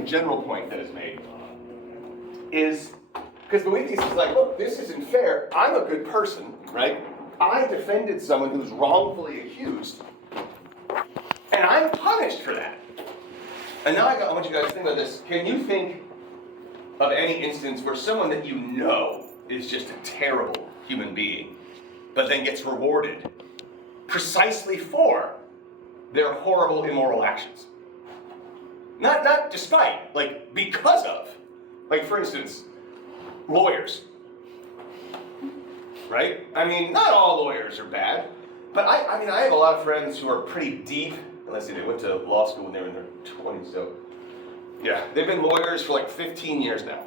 very general point that is made is, because Boethius is like, look, this isn't fair. I'm a good person, right? I defended someone who's wrongfully accused, and I'm punished for that. And now I want you guys to think about this. Can you think of any instance where someone that you know is just a terrible human being, but then gets rewarded precisely for their horrible, immoral actions? Not despite, like because of. Like for instance, lawyers. Right? I mean, not all lawyers are bad, but I mean, I have a lot of friends who are pretty deep, unless they went to law school when they were in their 20s, so yeah, they've been lawyers for like 15 years now.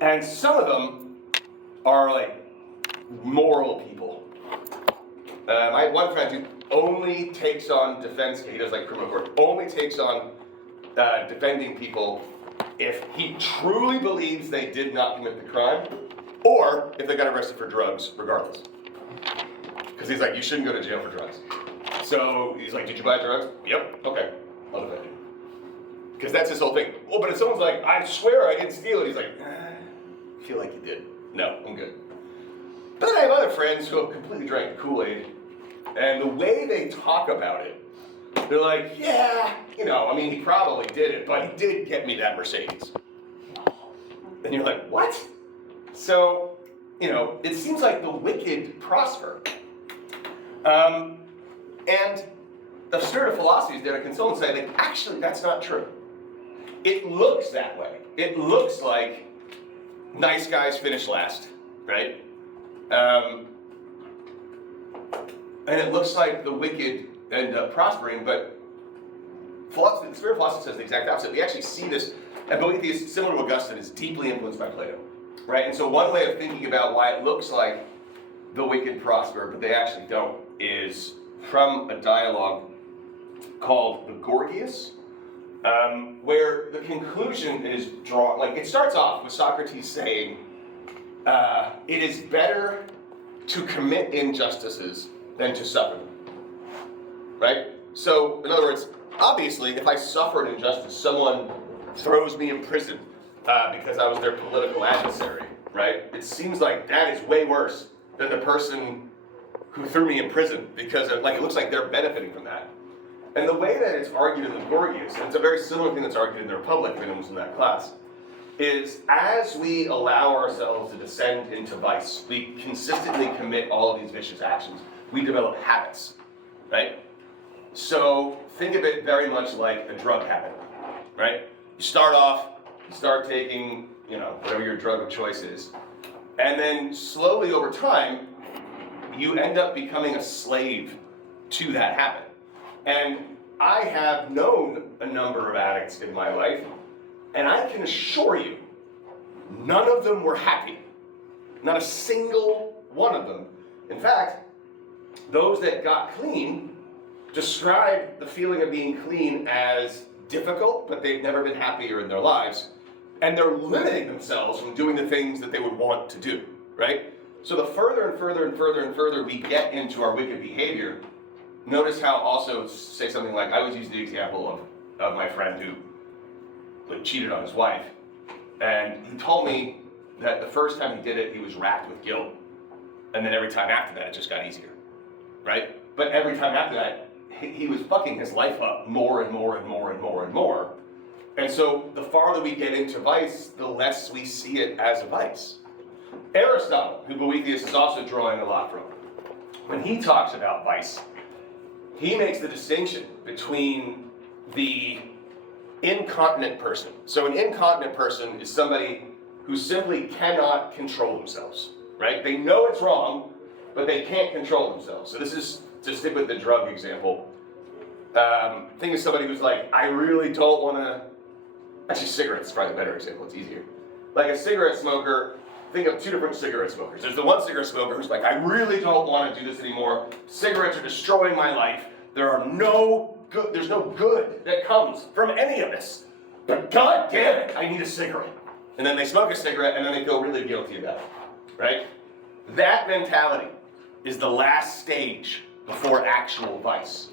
And some of them are like moral people. I have one friend who only takes on defense, he does like criminal court, only takes on defending people if he truly believes they did not commit the crime, or if they got arrested for drugs, regardless. Because he's like, you shouldn't go to jail for drugs. So he's like, did you buy drugs? Yep, okay, I'll defend you. Because that's his whole thing. Oh, but if someone's like, I swear I didn't steal it, he's like, I feel like you did. No, I'm good. But then I have other friends who have completely drank the Kool-Aid, and the way they talk about it, they're like, yeah, you know, I mean, he probably did it, but he did get me that Mercedes. And you're like, what? So, you know, it seems like the wicked prosper. And the spirit of philosophy did a consult and say, like, actually, that's not true. It looks that way. It looks like nice guys finish last, right? And it looks like the wicked end up prospering, but philosophy, the spirit of philosophy says the exact opposite. We actually see this, and Boethius, similar to Augustine, is deeply influenced by Plato, right? And so one way of thinking about why it looks like the wicked prosper, but they actually don't, is from a dialogue called the Gorgias, where the conclusion is drawn, like it starts off with Socrates saying, it is better to commit injustices than to suffer them, right? So, in other words, obviously, if I suffer an injustice, someone throws me in prison because I was their political adversary, right? It seems like that is way worse than the person who threw me in prison because it looks like they're benefiting from that. And the way that it's argued in the Gorgias, and it's a very similar thing that's argued in the Republic, if anyone was in that class, is as we allow ourselves to descend into vice, we consistently commit all of these vicious actions. We develop habits, right? So think of it very much like a drug habit, right? You start off, you start taking, you know, whatever your drug of choice is, and then slowly over time, you end up becoming a slave to that habit. And I have known a number of addicts in my life, and I can assure you, none of them were happy. Not a single one of them. In fact, those that got clean describe the feeling of being clean as difficult, but they've never been happier in their lives, and they're limiting themselves from doing the things that they would want to do, right? So the further and further and further and further we get into our wicked behavior, notice how also, say something like, I always use the example of my friend who cheated on his wife, and he told me that the first time he did it, he was racked with guilt, and then every time after that, it just got easier, right? But every time after that, he was fucking his life up more and more and more and more and more. And so the farther we get into vice, the less we see it as a vice. Aristotle, who Boethius is also drawing a lot from, when he talks about vice, he makes the distinction between the incontinent person. So an incontinent person is somebody who simply cannot control themselves, right? They know it's wrong, but they can't control themselves. So this is, to stick with the drug example, think of somebody who's like, I really don't want to, actually cigarettes is probably a better example, it's easier. Like a cigarette smoker, think of two different cigarette smokers. There's the one cigarette smoker who's like, I really don't want to do this anymore. Cigarettes are destroying my life. There's no good that comes from any of this. But god damn it, I need a cigarette. And then they smoke a cigarette and then they feel really guilty about it, right? That mentality is the last stage before actual vice.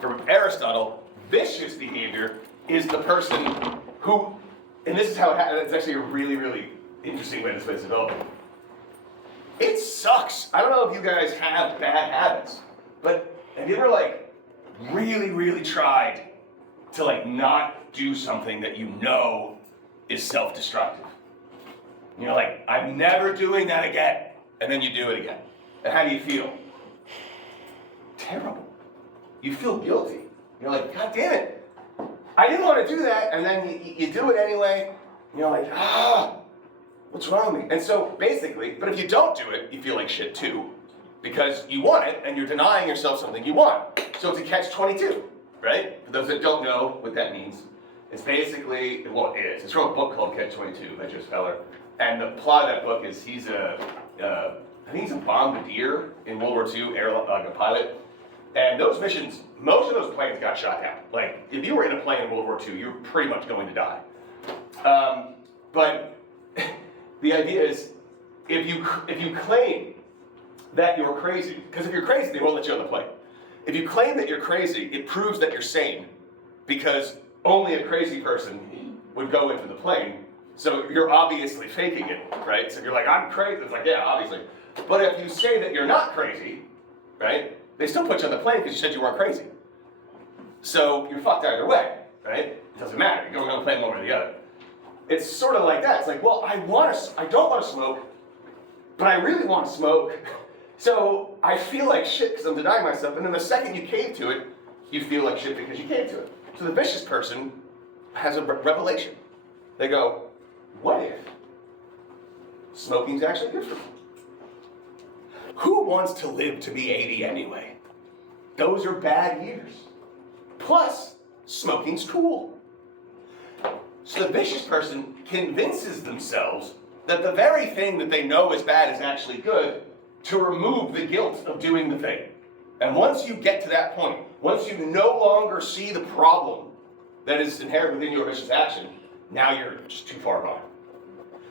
From Aristotle, vicious behavior is the person who, and this is how it happens, it's actually a really, really interesting way this way it's developing. It sucks. I don't know if you guys have bad habits, but have you ever like really, really tried to like not do something that you know is self-destructive? You're like, I'm never doing that again. And then you do it again. And how do you feel? Terrible. You feel guilty. You're like, God damn it. I didn't want to do that. And then you do it anyway. And you're like, what's wrong with me? And so basically, but if you don't do it, you feel like shit too. Because you want it and you're denying yourself something you want. So it's a catch-22, right? For those that don't know what that means, it's basically, well, it is. It's from a book called Catch-22 by Joseph Heller. And the plot of that book is I think he's a bombardier in World War II, like a pilot. And those missions, most of those planes got shot down. Like, if you were in a plane in World War II, you're pretty much going to die. But the idea is, if you claim that you're crazy, because if you're crazy, they won't let you on the plane. If you claim that you're crazy, it proves that you're sane, because only a crazy person would go into the plane. So you're obviously faking it, right? So you're like, I'm crazy. It's like, yeah, obviously. But if you say that you're not crazy, right? They still put you on the plane because you said you weren't crazy. So you're fucked either way, right? It doesn't matter. You're going on the plane one way or the other. It's sort of like that. It's like, well, I don't want to smoke, but I really want to smoke. So I feel like shit because I'm denying myself. And then the second you cave to it, you feel like shit because you cave to it. So the vicious person has a revelation. They go, what if smoking's actually good for me? Who wants to live to be 80 anyway? Those are bad years. Plus, smoking's cool. So the vicious person convinces themselves that the very thing that they know is bad is actually good to remove the guilt of doing the thing. And once you get to that point, once you no longer see the problem that is inherent within your vicious action, now you're just too far gone.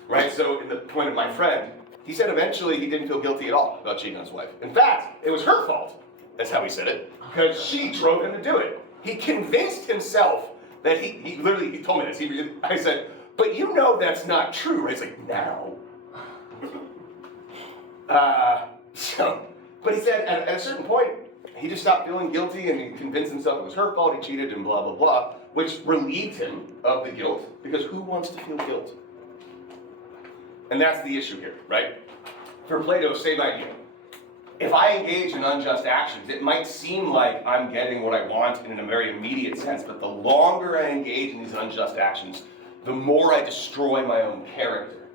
Right? So in the point of my friend, he said eventually he didn't feel guilty at all about cheating on his wife. In fact, it was her fault. That's how he said it. Because she drove him to do it. He convinced himself that he told me this. I said, but you know that's not true, right? He's like, now. But he said at a certain point, he just stopped feeling guilty and he convinced himself it was her fault, he cheated and blah, blah, blah, which relieved him of the guilt, because who wants to feel guilt? And that's the issue here, right? For Plato, same idea. If I engage in unjust actions, it might seem like I'm getting what I want in a very immediate sense, but the longer I engage in these unjust actions, the more I destroy my own character.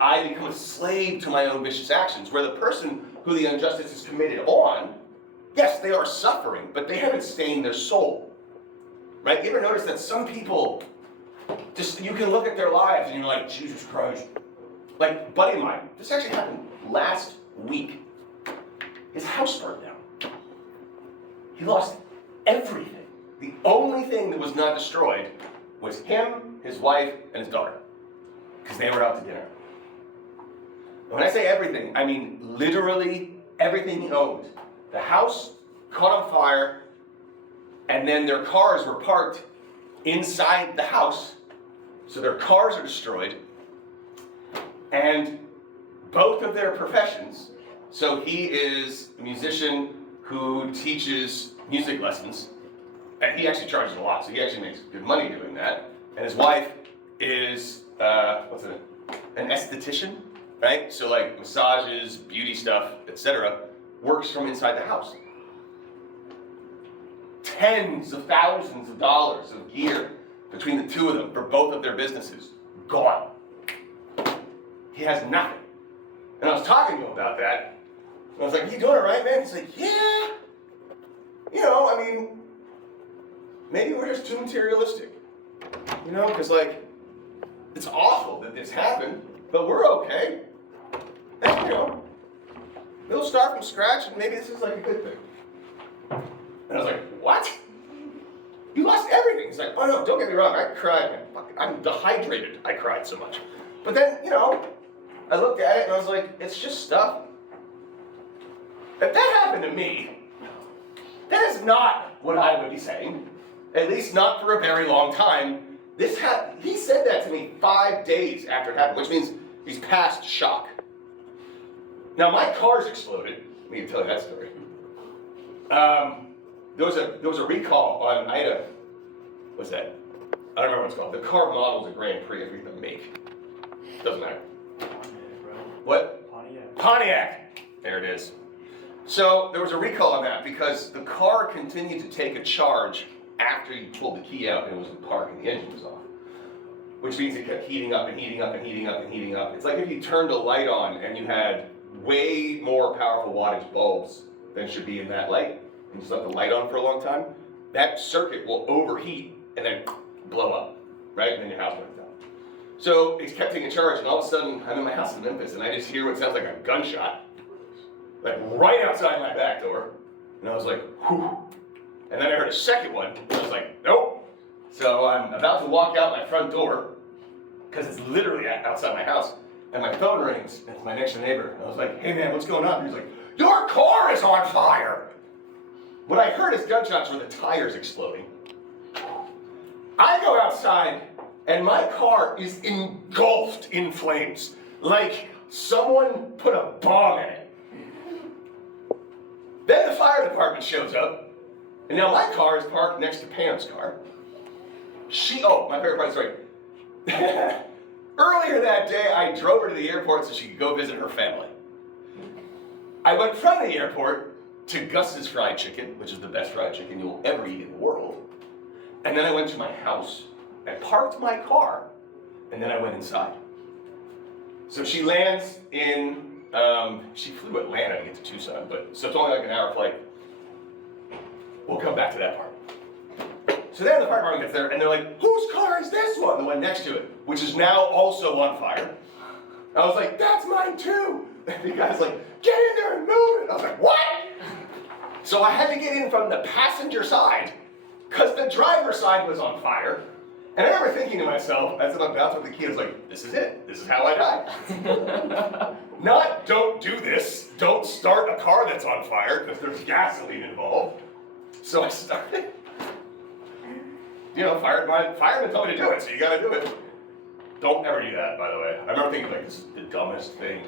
I become a slave to my own vicious actions, where the person who the injustice is committed on, yes, they are suffering, but they haven't stained their soul. Right? You ever notice that some people, just you can look at their lives and you're like, Jesus Christ. Like, a buddy of mine, this actually happened last week. His house burned down. He lost everything. The only thing that was not destroyed was him, his wife, and his daughter. Because they were out to dinner. And when I say everything, I mean literally everything he owned. The house caught on fire, and then their cars were parked inside the house. So their cars are destroyed. And both of their professions, so he is a musician who teaches music lessons, and he actually charges a lot, so he actually makes good money doing that. And his wife is, an esthetician, right? So like massages, beauty stuff, etc., works from inside the house. Tens of thousands of dollars of gear between the two of them for both of their businesses, gone. He has nothing. And I was talking to him about that. And I was like, you doing all right, man? He's like, yeah. You know, I mean, maybe we're just too materialistic. You know, because like, it's awful that this happened, but we're okay. And you know, we'll start from scratch and maybe this is like a good thing. And I was like, what? You lost everything. He's like, oh no, don't get me wrong, I cried, man. I'm dehydrated, I cried so much. But then, you know, I looked at it and I was like, it's just stuff. If that happened to me, that is not what I would be saying. at least not for a very long time. He said that to me 5 days after it happened, which means he's past shock. Now my car's exploded. Let me tell you that story. There was a recall on, what's that? I don't remember what it's called. The car model is a Grand Prix, I forget the make. Doesn't matter. What? Pontiac. There it is. So there was a recall on that because the car continued to take a charge after you pulled the key out and it was in park and the engine was off. Which means it kept heating up and heating up and heating up and heating up. It's like if you turned a light on and you had way more powerful wattage bulbs than should be in that light, and just let the light on for a long time, that circuit will overheat and then blow up, right? And then your house burns down. So it kept taking charge, and all of a sudden, I'm in my house in Memphis, and I just hear what sounds like a gunshot, like right outside my back door. And I was like, whew. And then I heard a second one, and I was like, nope. So I'm about to walk out my front door, because it's literally outside my house, and my phone rings, and it's my next door neighbor. And I was like, hey man, what's going on? And he's like, your car is on fire! What I heard as gunshots were the tires exploding. I go outside, and my car is engulfed in flames, like someone put a bomb in it. Then the fire department shows up, and now my car is parked next to Pam's car. My favorite part of the story. Earlier that day, I drove her to the airport so she could go visit her family. I went from the airport to Gus's Fried Chicken, which is the best fried chicken you'll ever eat in the world. And then I went to my house, I parked my car, and then I went inside. So she lands in, she flew Atlanta to get to Tucson, so it's only like an hour flight. We'll come back to that part. So then the fire department gets there, and they're like, whose car is this one? The one next to it, which is now also on fire. I was like, that's mine too. And the guy's like, get in there and move it. I was like, what? So I had to get in from the passenger side, because the driver's side was on fire. And I remember thinking to myself, as I'm about to put the key, I was like, this is it. This is how I die. Not, don't do this. Don't start a car that's on fire, because there's gasoline involved. So I started. Firemen told me to do it, so you gotta do it. Don't ever do that, by the way. I remember thinking, like, this is the dumbest thing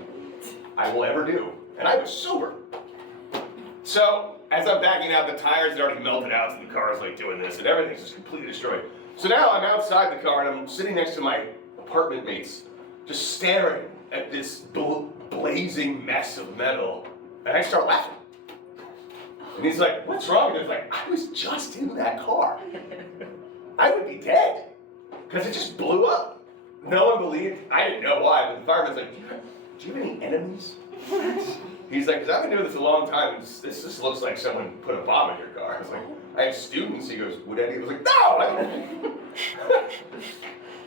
I will ever do. And I was sober. So, as I'm backing out, the tires had already melted out, so the car is like doing this, and everything's just completely destroyed. So now I'm outside the car, and I'm sitting next to my apartment mates, just staring at this blazing mess of metal, and I start laughing. And he's like, what's wrong? And I was like, I was just in that car. I would be dead, because it just blew up. No one believed. I didn't know why, but the fireman's like, do you have any enemies? He's like, because I've been doing this a long time, and this just looks like someone put a bomb in your car. I was like, I have students. He goes, would any? I was like, no!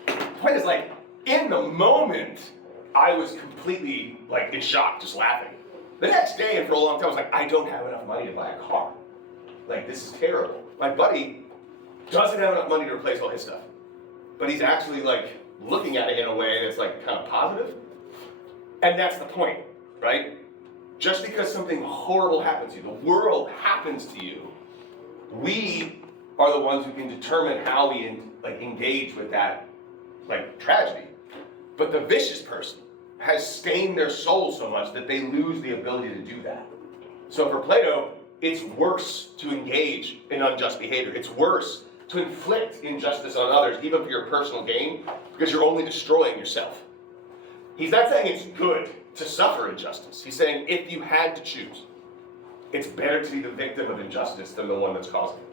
The point is, like, in the moment, I was completely, like, in shock, just laughing. The next day, and for a long time, I was like, I don't have enough money to buy a car. Like, this is terrible. My buddy doesn't have enough money to replace all his stuff. But he's actually, like, looking at it in a way that's, like, kind of positive. And that's the point, right? Just because something horrible happens to you, the world happens to you, we are the ones who can determine how we engage with that tragedy. But the vicious person has stained their soul so much that they lose the ability to do that. So for Plato, it's worse to engage in unjust behavior. It's worse to inflict injustice on others, even for your personal gain, because you're only destroying yourself. He's not saying it's good to suffer injustice. He's saying if you had to choose, it's better to be the victim of injustice than the one that's causing it,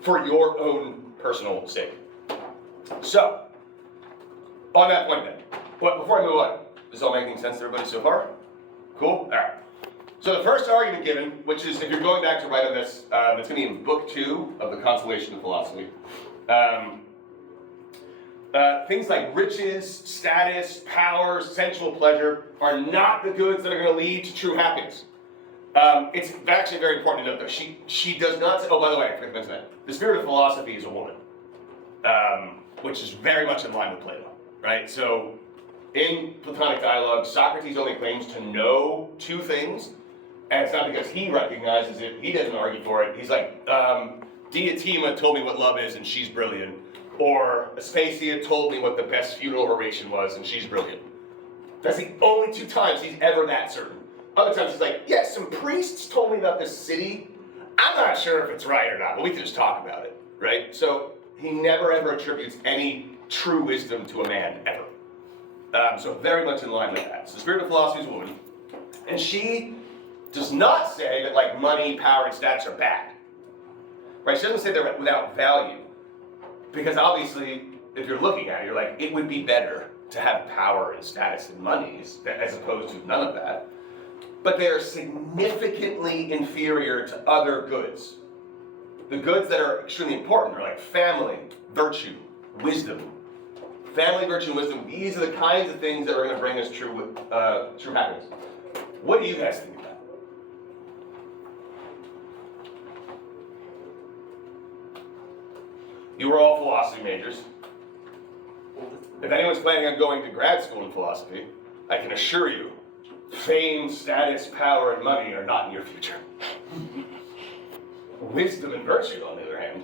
for your own personal sake. So, on that point then, but before I move on, is this all making sense to everybody so far? Cool? All right. So the first argument given, which is, if you're going back to write on this, it's going to be in Book 2 of the Consolation of Philosophy. Things like riches, status, power, sensual pleasure are not the goods that are going to lead to true happiness. It's actually very important to note, though. She does not say, oh, by the way, I forgot to mention that. The spirit of philosophy is a woman, which is very much in line with Plato, right? So in Platonic dialogue, Socrates only claims to know two things, and it's not because he recognizes it, he doesn't argue for it. He's like, Diotima told me what love is and she's brilliant. Or Aspasia told me what the best funeral oration was and she's brilliant. That's the only 2 times he's ever that certain. Other times he's like, yeah, some priests told me about this city. I'm not sure if it's right or not, but we can just talk about it, right? So he never ever attributes any true wisdom to a man, ever. So very much in line with that. So the spirit of philosophy is a woman. And she does not say that like money, power, and status are bad. Right? She doesn't say they're without value. Because obviously, if you're looking at it, you're like, it would be better to have power and status and money as opposed to none of that. But they are significantly inferior to other goods. The goods that are extremely important are like family, virtue, wisdom. Family, virtue, and wisdom, these are the kinds of things that are going to bring us true happiness. What do you guys think of that? You were all philosophy majors. If anyone's planning on going to grad school in philosophy, I can assure you, fame, status, power, and money are not in your future. Wisdom and virtue, on the other hand,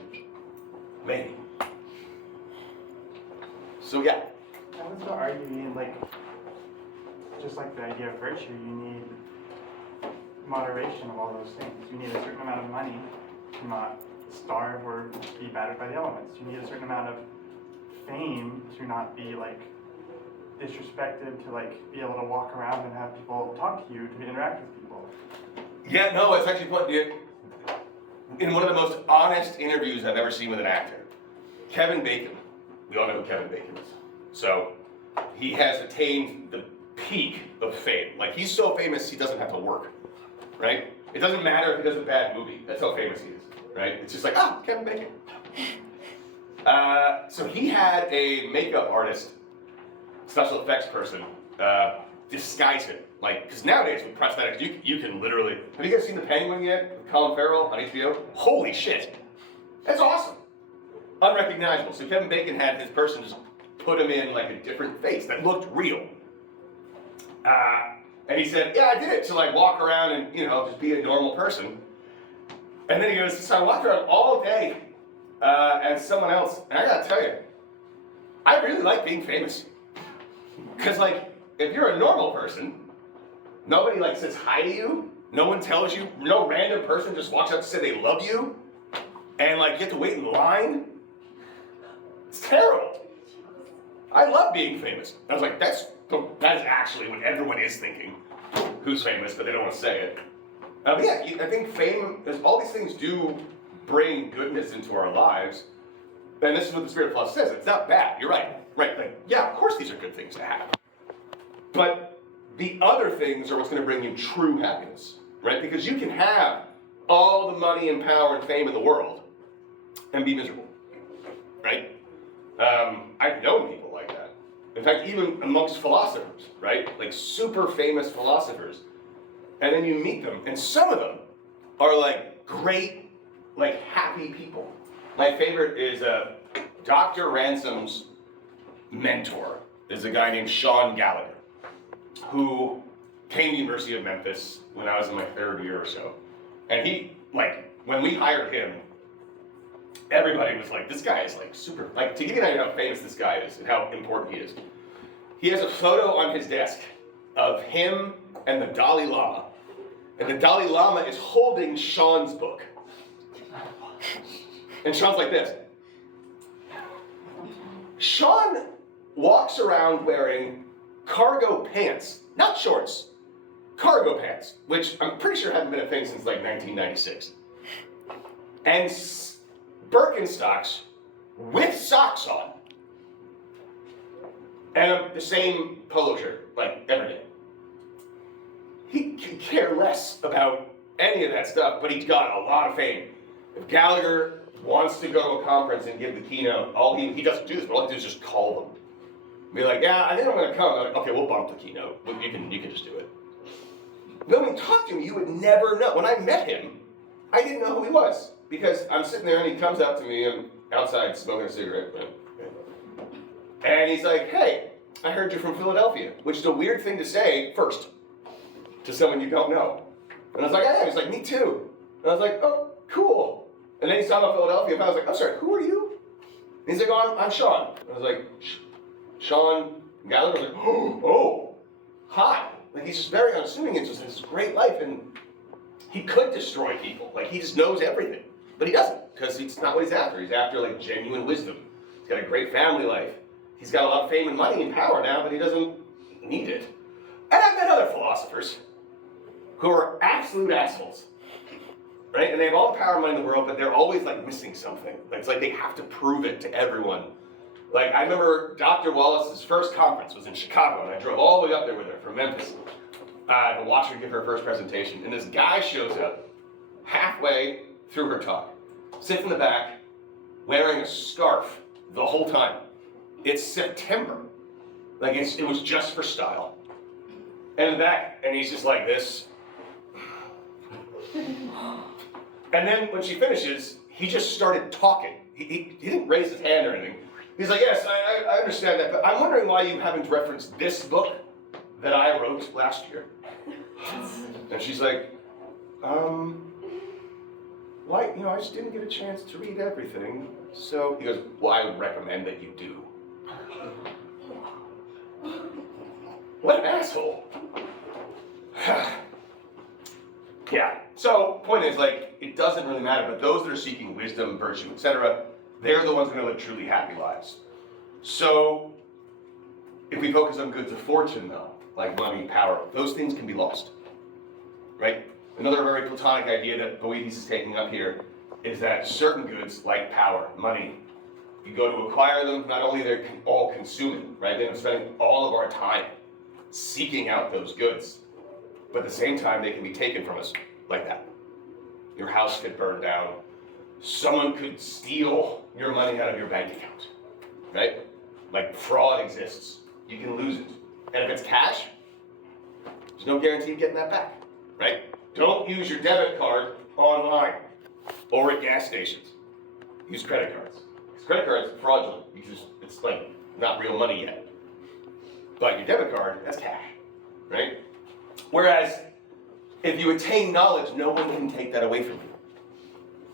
maybe. So yeah. I was going to argue, you need, like, just like the idea of virtue, you need moderation of all those things. You need a certain amount of money to not starve or be battered by the elements. You need a certain amount of fame to not be, like, disrespected, to, like, be able to walk around and have people talk to you, to interact with people. Yeah, no, it's actually point. In one of the most honest interviews I've ever seen with an actor, Kevin Bacon. We all know who Kevin Bacon is. So he has attained the peak of fame. Like, he's so famous he doesn't have to work, right? It doesn't matter if he does a bad movie. That's how famous he is, right? It's just like, oh, Kevin Bacon. So he had a makeup artist, special effects person, disguise him. Like, because nowadays with prosthetics, you can literally. Have you guys seen The Penguin yet? With Colin Farrell on HBO? Holy shit. That's awesome. Unrecognizable. So Kevin Bacon had his person just put him in like a different face that looked real. And he said, yeah, I did it to like walk around and, you know, just be a normal person. And then he goes, so I walked around all day as someone else. And I gotta tell you, I really like being famous. Because like, if you're a normal person, nobody like says hi to you. No one tells you. No random person just walks up to say they love you. And like, you have to wait in line. It's terrible. I love being famous. I was like, that is actually what everyone is thinking. Who's famous, but they don't want to say it. But yeah, I think fame, all these things do bring goodness into our lives. And this is what the Spirit of Philosophy says. It's not bad. You're right. Right. Like, yeah, of course these are good things to have. But the other things are what's going to bring you true happiness. Right? Because you can have all the money and power and fame in the world and be miserable. Right? I've known people like that. In fact, even amongst philosophers, right? Like super famous philosophers. And then you meet them, and some of them are like great, like happy people. My favorite is Dr. Ransom's mentor is a guy named Sean Gallagher, who came to the University of Memphis when I was in my 3rd year or so. And he, like, when we hired him, everybody was like, this guy is like super, like, to give you an idea how famous this guy is and how important he is. He has a photo on his desk of him and the Dalai Lama. And the Dalai Lama is holding Sean's book. And Sean's like this. Sean walks around wearing cargo pants, not shorts, cargo pants, which I'm pretty sure haven't been a thing since like 1996. And Birkenstocks with socks on. And the same polo shirt, like every day. He can care less about any of that stuff, but he's got a lot of fame. If Gallagher wants to go to a conference and give the keynote, he doesn't do this, but all he does is just call them. Be like, yeah, I think I'm gonna come. Like, okay, we'll bump the keynote. You can just do it. But when you talk to him, you would never know. When I met him, I didn't know who he was. Because I'm sitting there and he comes up to me and outside smoking a cigarette. And he's like, hey, I heard you're from Philadelphia, which is a weird thing to say first to someone you don't know. And I was like, yeah, he's like, me too. And I was like, oh, cool. And then he saw me in Philadelphia, and I was like, I'm sorry, who are you? And he's like, oh, I'm Sean. I was like, Sean Gallagher? I was like, oh, hi. Like, he's just very unassuming and just has this great life, and he could destroy people. Like, he just knows everything. But he doesn't, because it's not what he's after. He's after, like, genuine wisdom. He's got a great family life. He's got a lot of fame and money and power now, but he doesn't need it. And I've met other philosophers who are absolute assholes. Right? And they have all the power and money in the world, but they're always like missing something. Like, it's like they have to prove it to everyone. Like, I remember Dr. Wallace's first conference was in Chicago, and I drove all the way up there with her from Memphis to watch her give her first presentation. And this guy shows up halfway through her talk, sits in the back, wearing a scarf the whole time. It's September. Like, it was just for style. And in the back, and he's just like this. And then when she finishes, he just started talking. He didn't raise his hand or anything. He's like, yes, I understand that, but I'm wondering why you haven't referenced this book that I wrote last year. And she's like, why, I just didn't get a chance to read everything. So he goes, well, I would recommend that you do. What an asshole. Yeah, so point is, like, it doesn't really matter, but those that are seeking wisdom, virtue, etc., they're the ones who are going to live truly happy lives. So if we focus on goods of fortune, though, like money, power, those things can be lost, right? Another very Platonic idea that Boethius is taking up here is that certain goods, like power, money, you go to acquire them, not only they're all consuming, right? They're spending all of our time seeking out those goods. But at the same time, they can be taken from us like that. Your house could burn down. Someone could steal your money out of your bank account, right? Like, fraud exists. You can lose it. And if it's cash, there's no guarantee of getting that back, right? Don't use your debit card online or at gas stations. Use credit cards. Because credit cards are fraudulent. It's like not real money yet. But your debit card, that's cash, right? Whereas, if you attain knowledge, no one can take that away from you.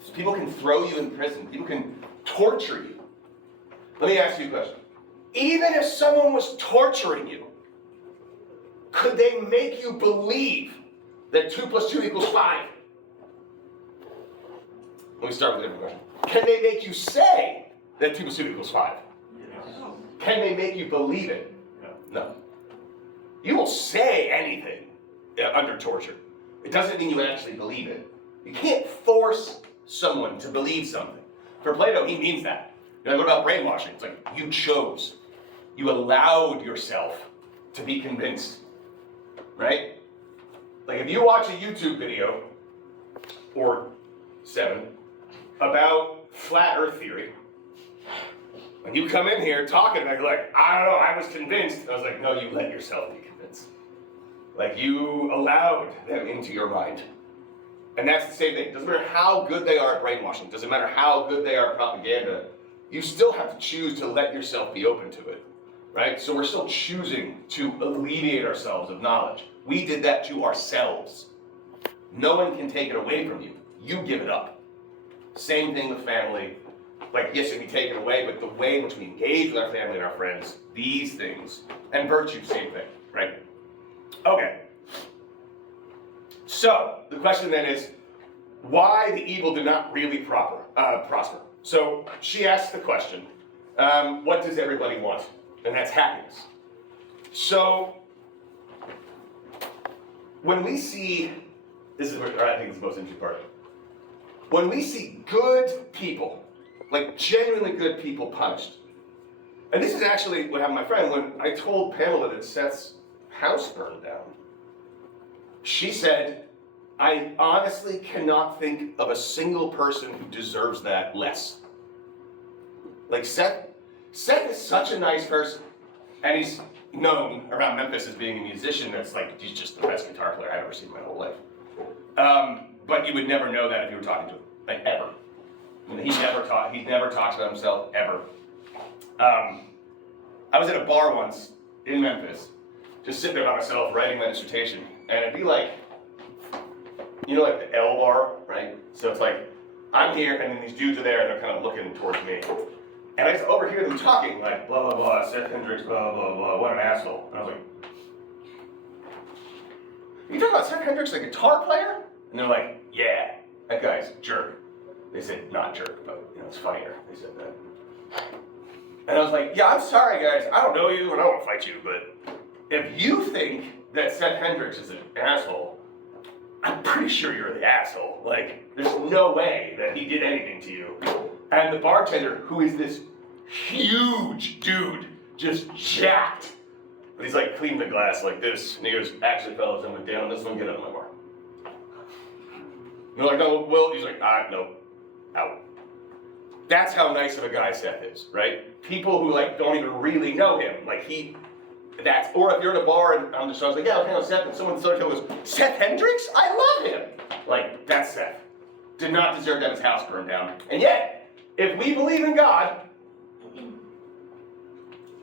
So people can throw you in prison. People can torture you. Let me ask you a question. Even if someone was torturing you, could they make you believe that 2 + 2 = 5? Let me start with a different question. Can they make you say that 2 + 2 = 5? Yes. Can they make you believe it? No. You will say anything under torture. It doesn't mean you actually believe it. You can't force someone to believe something. For Plato, he means that. What about brainwashing? It's like you chose. You allowed yourself to be convinced. Right? Like, if you watch a YouTube video, or 7, about flat earth theory, and you come in here talking about it, you're like, I don't know, I was convinced. I was like, no, you let yourself be convinced. Like, you allowed them into your mind. And that's the same thing. It doesn't matter how good they are at brainwashing. It doesn't matter how good they are at propaganda. You still have to choose to let yourself be open to it. Right? So we're still choosing to alleviate ourselves of knowledge. We did that to ourselves. No one can take it away from you. You give it up. Same thing with family. Like, yes, it can be taken away, but the way in which we engage with our family and our friends, these things, and virtue, same thing, right? Okay. So, the question then is, why the evil do not really prosper? So, she asks the question, what does everybody want? And that's happiness. So, when we see, this is where I think is the most interesting part. When we see good people, like genuinely good people punished, and this is actually what happened to my friend when I told Pamela that Seth's house burned down. She said, I honestly cannot think of a single person who deserves that less. Like, Seth is such a nice person, and he's known around Memphis as being a musician that's like, he's just the best guitar player I've ever seen in my whole life. But you would never know that if you were talking to him, like, ever. I mean, he never talks about himself, ever. I was at a bar once in Memphis, just sitting there by myself writing my dissertation, and it'd be like, you know, like the L bar, right? So it's like I'm here, and then these dudes are there, and they're kind of looking towards me. And I just overhear them talking, like, blah, blah, blah, Seth Hendricks, blah, blah, blah, what an asshole. And I was like, you talking about Seth Hendricks, the guitar player? And they're like, yeah, that guy's a jerk. They said, not jerk, but, it's funnier. They said that. And I was like, yeah, I'm sorry, guys. I don't know you, and I don't want to fight you, but if you think that Seth Hendricks is an asshole, I'm pretty sure you're the asshole. Like, there's no way that he did anything to you. And the bartender, who is this huge dude, just jacked, but he's like cleaning the glass like this, and he goes, actually, fellas, I'm down on this one, get out of my bar. They're like, no, Will, he's like, no, out. That's how nice of a guy Seth is, right? People who like don't even really know him, or if you're in a bar and I'm just, I was like, yeah, I'll hang out with Seth, and someone started goes, Seth Hendricks? I love him. Like, that's Seth. Did not deserve to have his house burned down. And yet, if we believe in God,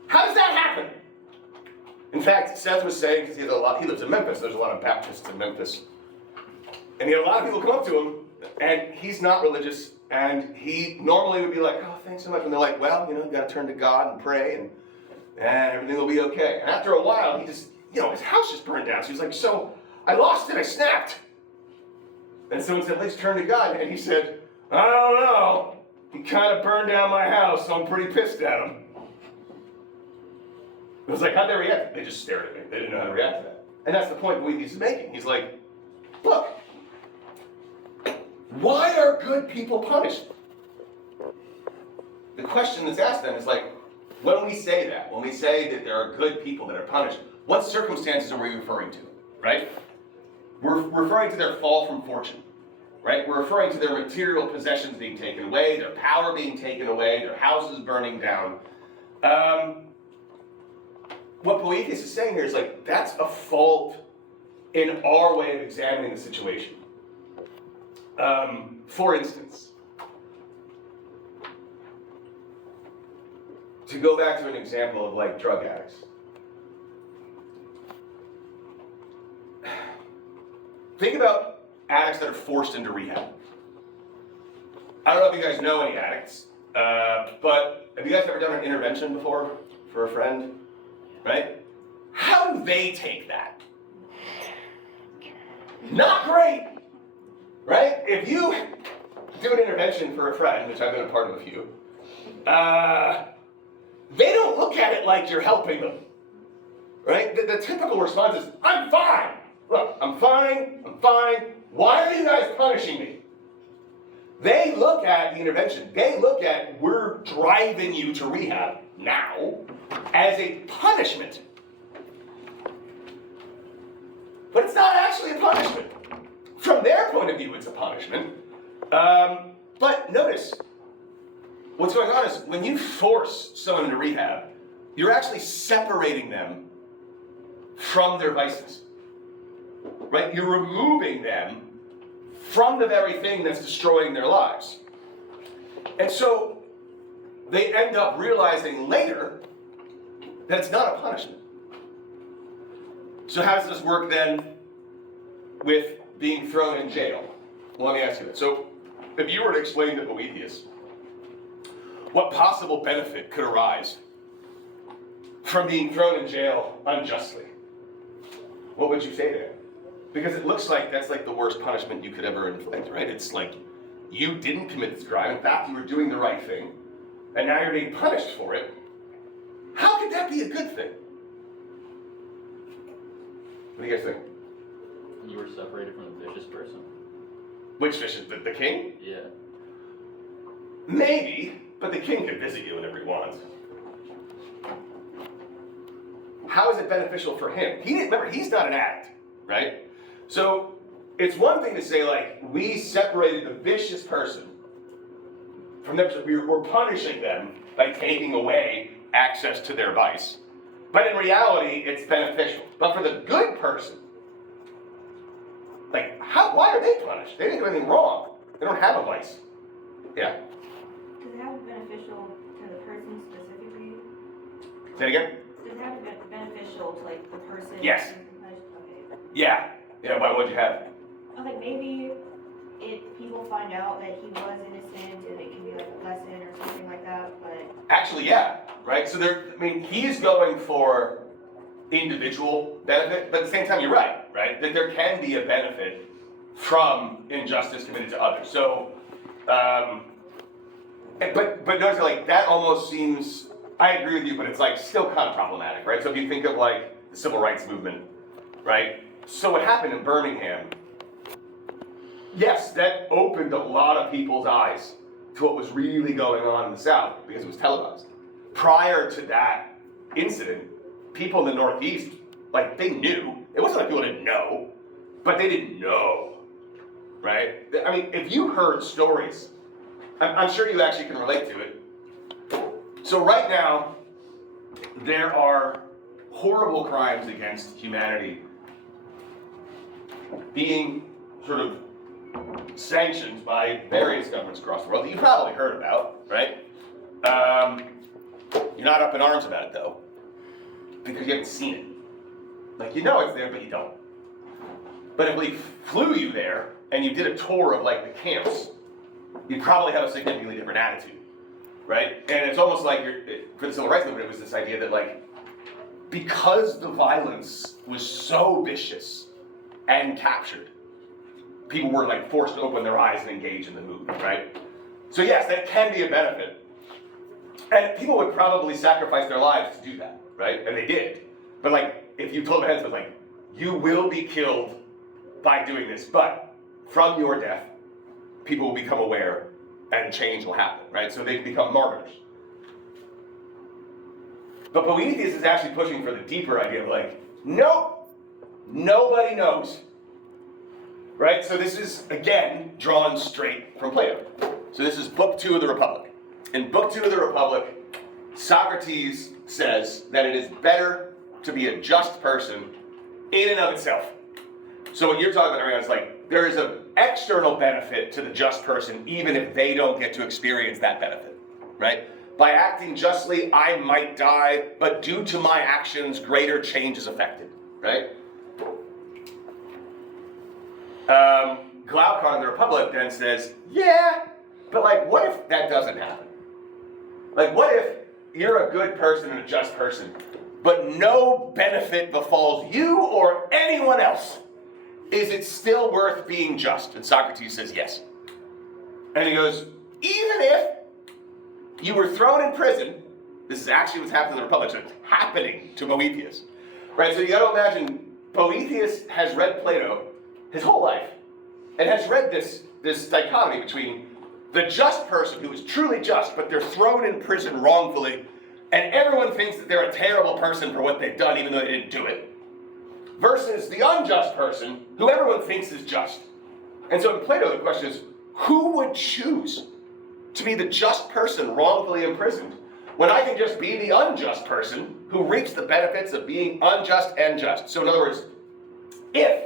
how does that happen? In fact, Seth was saying, because he lives in Memphis, there's a lot of Baptists in Memphis, and he had a lot of people come up to him, and he's not religious, and he normally would be like, oh, thanks so much, and they're like, well, you got to turn to God and pray, and everything will be okay. And after a while, he just, his house just burned down, so he was like, so, I lost it, I snapped. And someone said, let's turn to God, and he said, I don't know. He kind of burned down my house, so I'm pretty pissed at him. It was like, how'd they react? They just stared at me. They didn't know how to react to that. And that's the point Boethius is making. He's like, look, why are good people punished? The question that's asked then is like, when we say that, when we say that there are good people that are punished, what circumstances are we referring to, right? We're referring to their fall from fortune. Right? We're referring to their material possessions being taken away, their power being taken away, their houses burning down. What Boethius is saying here is like, that's a fault in our way of examining the situation. For instance, to go back to an example of like drug addicts. Think about addicts that are forced into rehab. I don't know if you guys know any addicts, but have you guys ever done an intervention before for a friend? Right? How do they take that? Not great! Right? If you do an intervention for a friend, which I've been a part of a few, they don't look at it like you're helping them. Right? The typical response is, I'm fine! Look, I'm fine. Why are you guys punishing me? They look at the intervention, they look at we're driving you to rehab now as a punishment. But it's not actually a punishment. From their point of view, it's a punishment. But notice, what's going on is when you force someone into rehab, you're actually separating them from their vices. Right? You're removing them from the very thing that's destroying their lives. And so they end up realizing later that it's not a punishment. So how does this work then with being thrown in jail? Well, let me ask you that. So if you were to explain to Boethius what possible benefit could arise from being thrown in jail unjustly, what would you say to him? Because it looks like that's like the worst punishment you could ever inflict, right? It's like you didn't commit this crime. In fact, you were doing the right thing, and now you're being punished for it. How could that be a good thing? What do you guys think? You were separated from the vicious person. Which vicious? The king? Yeah. Maybe, but the king can visit you whenever he wants. How is it beneficial for him? Remember, he's not an addict, right? So it's one thing to say, like, we separated the vicious person from them. We're punishing them by taking away access to their vice. But in reality, it's beneficial. But for the good person, like, why are they punished? They didn't do anything wrong. They don't have a vice. Yeah? Does it have to be beneficial to the person specifically? Say it again? Does it have to be beneficial to, like, the person? Yes. Okay. Yeah. Yeah, why would you have it? I was like, maybe if people find out that he was innocent and it can be like a lesson or something like that, but Actually, yeah, right? So I mean, he's going for individual benefit, but at the same time, you're right? That there can be a benefit from injustice committed to others. So, but notice like that almost seems, I agree with you, but it's like still kind of problematic, right? So if you think of like the civil rights movement, right? So what happened in Birmingham, yes, that opened a lot of people's eyes to what was really going on in the South because it was televised. Prior to that incident, people in the Northeast, like they knew. It wasn't like people didn't know, but they didn't know, right? I mean, if you heard stories, I'm sure you actually can relate to it. So right now, there are horrible crimes against humanity being sort of sanctioned by various governments across the world that you probably heard about, right? You're not up in arms about it though, because you haven't seen it. Like you know it's there, but you don't. But if we flew you there and you did a tour of like the camps, you'd probably have a significantly different attitude, right? And it's almost like for the civil rights movement, it was this idea that like, because the violence was so vicious and captured, people were like forced to open their eyes and engage in the movement, right? So yes, that can be a benefit. And people would probably sacrifice their lives to do that, right? And they did. But like, if you told the headsman, like, you will be killed by doing this, but from your death, people will become aware and change will happen, right? So they can become martyrs. But Boethius is actually pushing for the deeper idea of like, nope, nobody knows. Right? So this is, again, drawn straight from Plato. So this is Book 2 of the Republic. In Book 2 of the Republic, Socrates says that it is better to be a just person in and of itself. So what you're talking about, Ariana, is like, there is an external benefit to the just person, even if they don't get to experience that benefit, right? By acting justly, I might die, but due to my actions, greater change is effected, right? Glaucon in the Republic then says, yeah, but like, what if that doesn't happen? Like, what if you're a good person and a just person, but no benefit befalls you or anyone else? Is it still worth being just? And Socrates says yes. And he goes, even if you were thrown in prison, this is actually what's happening in the Republic, so it's happening to Boethius. Right, so you gotta imagine, Boethius has read Plato his whole life, and has read this dichotomy between the just person who is truly just, but they're thrown in prison wrongfully, and everyone thinks that they're a terrible person for what they've done, even though they didn't do it, versus the unjust person, who everyone thinks is just. And so in Plato, the question is, who would choose to be the just person wrongfully imprisoned, when I can just be the unjust person who reaps the benefits of being unjust and just? So in other words, if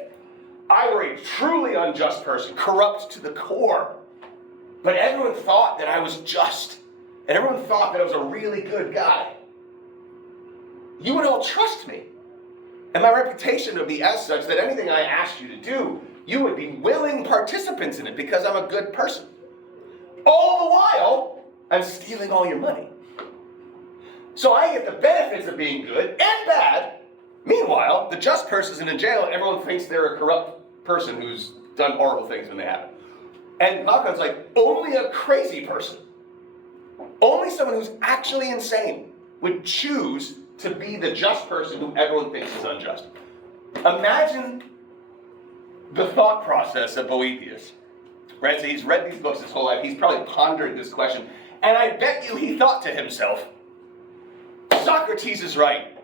I were a truly unjust person, corrupt to the core, but everyone thought that I was just, and everyone thought that I was a really good guy, you would all trust me. And my reputation would be as such that anything I asked you to do, you would be willing participants in it because I'm a good person. All the while, I'm stealing all your money. So I get the benefits of being good and bad. Meanwhile, the just person's in jail and everyone thinks they're a corrupt person who's done horrible things when they haven't. And Glaucon's like, only a crazy person, only someone who's actually insane would choose to be the just person who everyone thinks is unjust. Imagine the thought process of Boethius, right? So he's read these books his whole life. He's probably pondered this question. And I bet you he thought to himself, Socrates is right.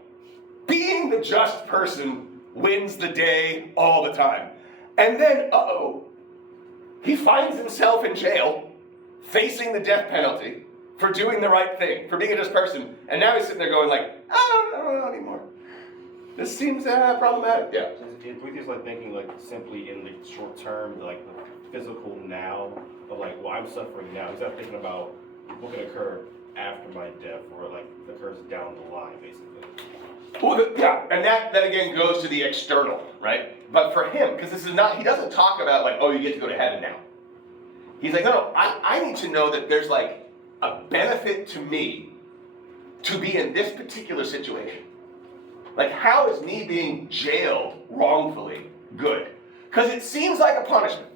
Being the just person wins the day all the time. And then, he finds himself in jail, facing the death penalty for doing the right thing, for being a just person. And now he's sitting there going like, I don't know anymore. This seems problematic. Yeah. Boethius like thinking like simply in the short term, like the physical now, of like, well, I'm suffering now. He's not thinking about what can occur after my death or like occurs down the line, basically. Well, and that again goes to the external, right? But for him, because this is not, he doesn't talk about like, oh, you get to go to heaven now. He's like, no, I need to know that there's like a benefit to me to be in this particular situation. Like, how is me being jailed wrongfully good? Because it seems like a punishment.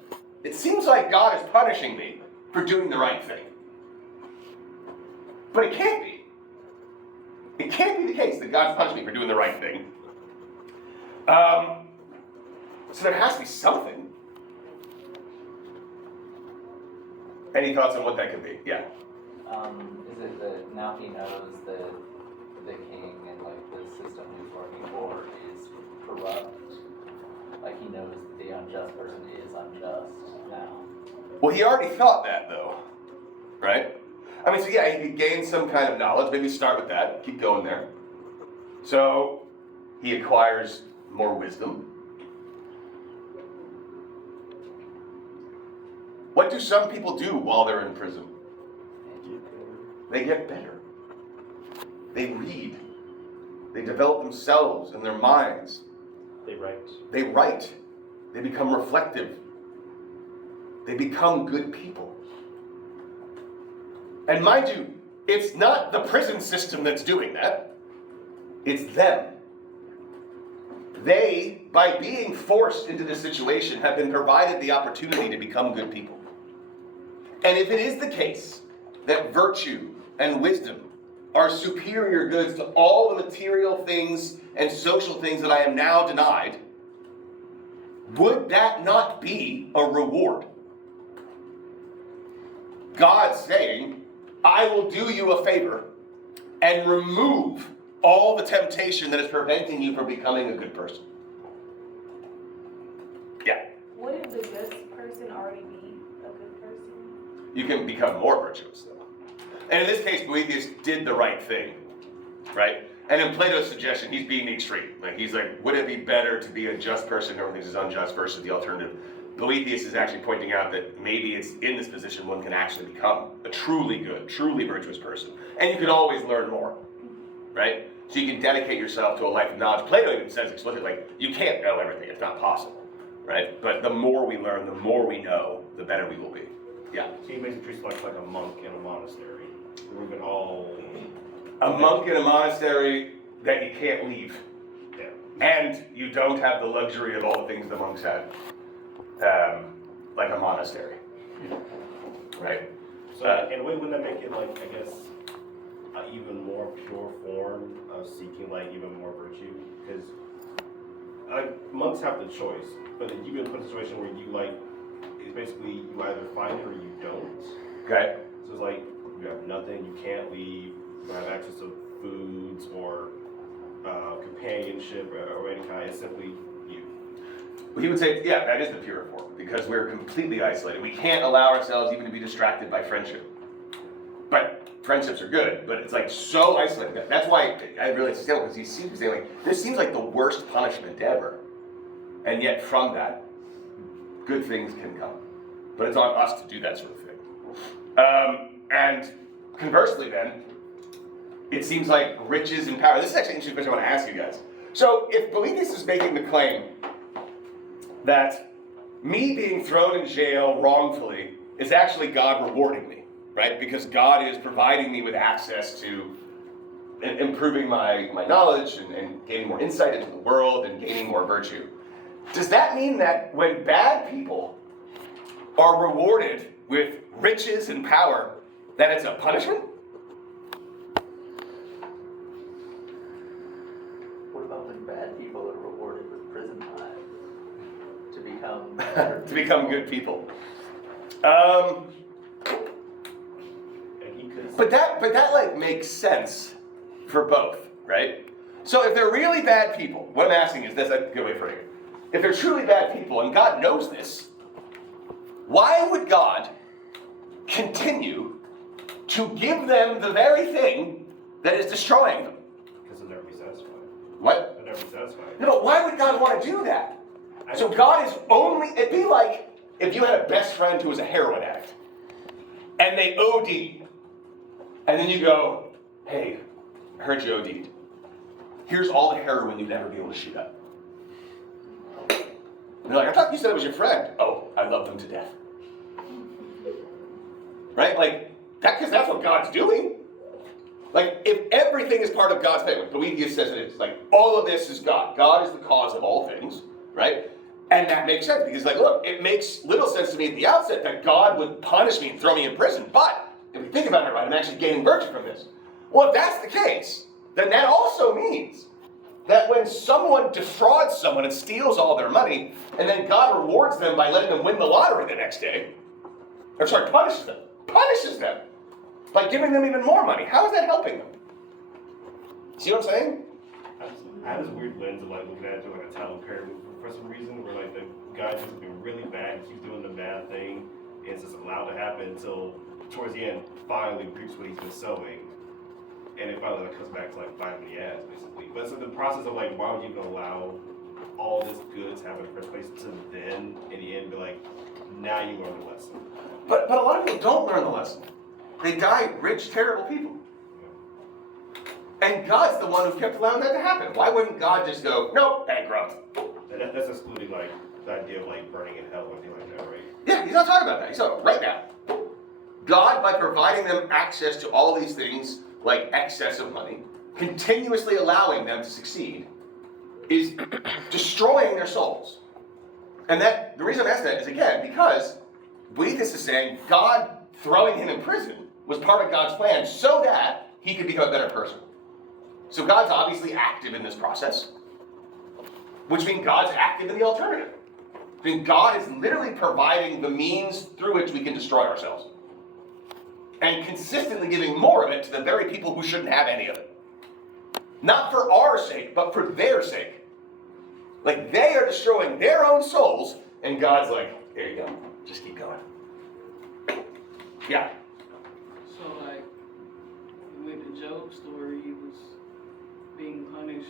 It seems like God is punishing me for doing the right thing. But it can't be. It can't be the case that God's punishing me for doing the right thing. So there has to be something. Any thoughts on what that could be? Yeah. Is it that now he knows that the king and like the system he's working for is corrupt? Like he knows that the unjust person is unjust now. Well, he already thought that, though, right? I mean, so yeah, he could gain some kind of knowledge. Maybe start with that. Keep going there. So he acquires more wisdom. What do some people do while they're in prison? They get better. They read. They develop themselves and their minds. They write. They write. They become reflective. They become good people. And mind you, it's not the prison system that's doing that. It's them. They, by being forced into this situation, have been provided the opportunity to become good people. And if it is the case that virtue and wisdom are superior goods to all the material things and social things that I am now denied, would that not be a reward? God saying, I will do you a favor and remove all the temptation that is preventing you from becoming a good person. Yeah. Wouldn't the just person already be a good person? You can become more virtuous, though. And in this case, Boethius did the right thing, right? And in Plato's suggestion, he's being the extreme. Like, he's like, would it be better to be a just person who thinks is unjust versus the alternative? Boethius is actually pointing out that maybe it's in this position one can actually become a truly good, truly virtuous person. And you can always learn more, right? So you can dedicate yourself to a life of knowledge. Plato even says explicitly, like, you can't know everything. It's not possible, right? But the more we learn, the more we know, the better we will be. Yeah. So he basically treats like a monk in a monastery. We've been all... A monk in a monastery that you can't leave. Yeah. And you don't have the luxury of all the things the monks had. Like a monastery. Right? So in a way, wouldn't that make it like, I guess, even more pure form of seeking like even more virtue? Because monks have the choice, but then you've been put in a situation where you like, it's basically you either find it or you don't. Okay. So it's like you have nothing, you can't leave, you don't have access to foods or companionship or any kind. It's simply you. He would say, yeah, that is the pure form, because we're completely isolated. We can't allow ourselves even to be distracted by friendship. But friendships are good, but it's like so isolated. That's why I really still, because he seems to say, like, this seems like the worst punishment ever. And yet from that, good things can come. But it's on us to do that sort of thing. And conversely then, it seems like riches and power. This is actually an interesting question I want to ask you guys. So if Boethius is making the claim that me being thrown in jail wrongfully is actually God rewarding me, right? Because God is providing me with access to improving my knowledge and gaining more insight into the world and gaining more virtue. Does that mean that when bad people are rewarded with riches and power, that it's a punishment? What about when bad people are rewarded with prison time to become better To become good people. And he could But that like makes sense for both, right? So if they're really bad people, what I'm asking is this, I go away from here. If they're truly bad people, and God knows this, why would God continue to give them the very thing that is destroying them? because they'll never be satisfied. What? They'll never be satisfied. No, but why would God want to do that? So God is only, it'd be like if you had a best friend who was a heroin addict, and they OD'd, and then you go, hey, I heard you OD'd. Here's all the heroin you'd never be able to shoot up. And they're like, I thought you said it was your friend. Oh, I love them to death. right? Like, because that's what God's doing. Like, if everything is part of God's thing, like Boethius says it is, like, all of this is God. God is the cause of all things, right? And that makes sense, because, like, look, it makes little sense to me at the outset that God would punish me and throw me in prison, but if we think about it right, I'm actually gaining virtue from this. Well, if that's the case, then that also means that when someone defrauds someone and steals all their money, and then God rewards them by letting them win the lottery the next day, punishes them by giving them even more money. How is that helping them? See what I'm saying? I have this weird lens of like looking at it through like a Tyler Perry movie for some reason, where like the guy just been really bad and keeps doing the bad thing, and it's just allowed to happen until towards the end finally reaps what he's been sowing, and it finally like comes back to like biting the ass basically. But so the process of like, why would you even allow all this good to happen in the first place to then in the end be like, now you learn the lesson? But a lot of people don't learn the lesson. They die rich, terrible people. And God's the one who kept allowing that to happen. Why wouldn't God just go, nope, bankrupt? That's excluding like the idea of like burning in hell or anything like that, right? Yeah, he's not talking about that. He's talking right now. God, by providing them access to all these things, like excess of money, continuously allowing them to succeed, is destroying their souls. And that the reason I'm asking that is, again, because Boethius is saying God throwing him in prison was part of God's plan so that he could become a better person. So God's obviously active in this process, which means God's active in the alternative. I mean, God is literally providing the means through which we can destroy ourselves, and consistently giving more of it to the very people who shouldn't have any of it. Not for our sake, but for their sake. Like, they are destroying their own souls, and God's like, there you go, just keep going. Yeah. So, like, with the Job story, he was being punished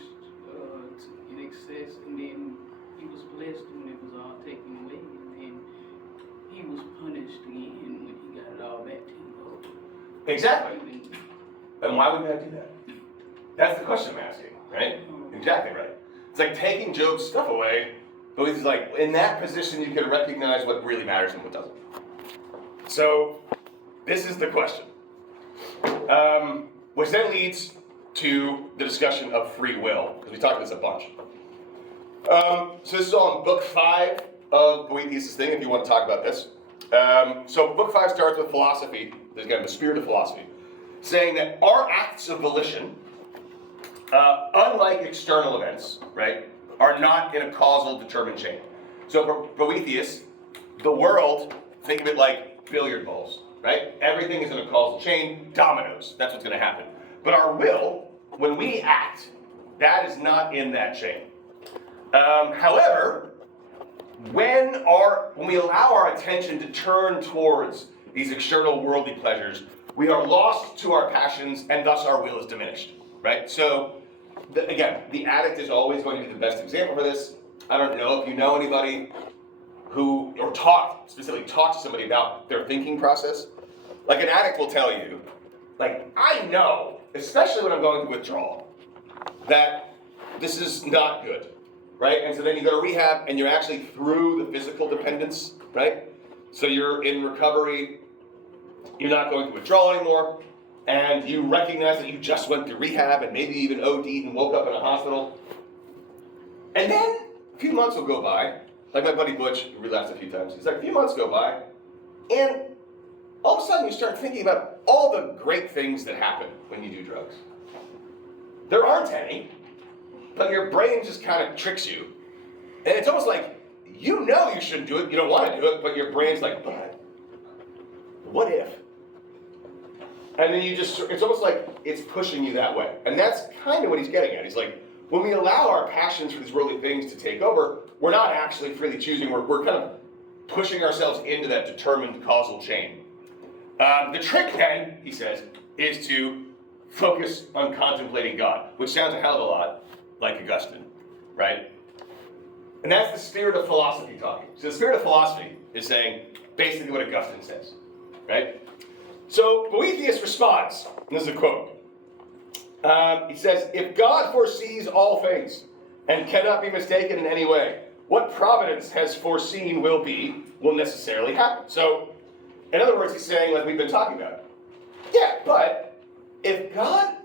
in excess, and then he was blessed when it was all taken away, and then he was punished again when he got it all back to him. Exactly. And why would God do that? That's the question I'm asking, right? Exactly right. It's like taking Job's stuff away, but he's like, in that position you can recognize what really matters and what doesn't. So, this is the question. Which then leads to the discussion of free will, because we talked about this a bunch. So this is all in book 5 of Boethius' thing, if you want to talk about this. So book 5 starts with philosophy, again, the spirit of philosophy, saying that our acts of volition, unlike external events, right, are not in a causal determined chain. So for Boethius, the world, think of it like billiard balls, right? Everything is in a causal chain, dominoes, that's what's going to happen. But our will, when we act, that is not in that chain. However, when we allow our attention to turn towards these external worldly pleasures, we are lost to our passions, and thus our will is diminished, right? So, again, the addict is always going to be the best example for this. I don't know if you know anybody who, or specifically talk to somebody about their thinking process. Like, an addict will tell you, like, I know, especially when I'm going through withdrawal, that this is not good, right? And so then you go to rehab, and you're actually through the physical dependence, right? So you're in recovery, you're not going through withdrawal anymore, and you recognize that you just went through rehab and maybe even OD'd and woke up in a hospital. And then a few months will go by, like my buddy Butch, who relapsed a few times. He's like, a few months go by, and all of a sudden you start thinking about all the great things that happen when you do drugs. There aren't any, but your brain just kind of tricks you. And it's almost like, you know you shouldn't do it, you don't want to do it, but your brain's like, but what if? And then it's almost like it's pushing you that way. And that's kind of what he's getting at. He's like, when we allow our passions for these worldly things to take over, we're not actually freely choosing, we're kind of pushing ourselves into that determined causal chain. The trick then, he says, is to focus on contemplating God, which sounds a hell of a lot like Augustine, right? And that's the spirit of philosophy talking. So the spirit of philosophy is saying basically what Augustine says, right? So Boethius responds, and this is a quote. He says, if God foresees all things and cannot be mistaken in any way, what providence has foreseen will necessarily happen. So In other words, he's saying, like we've been talking about, yeah, but if God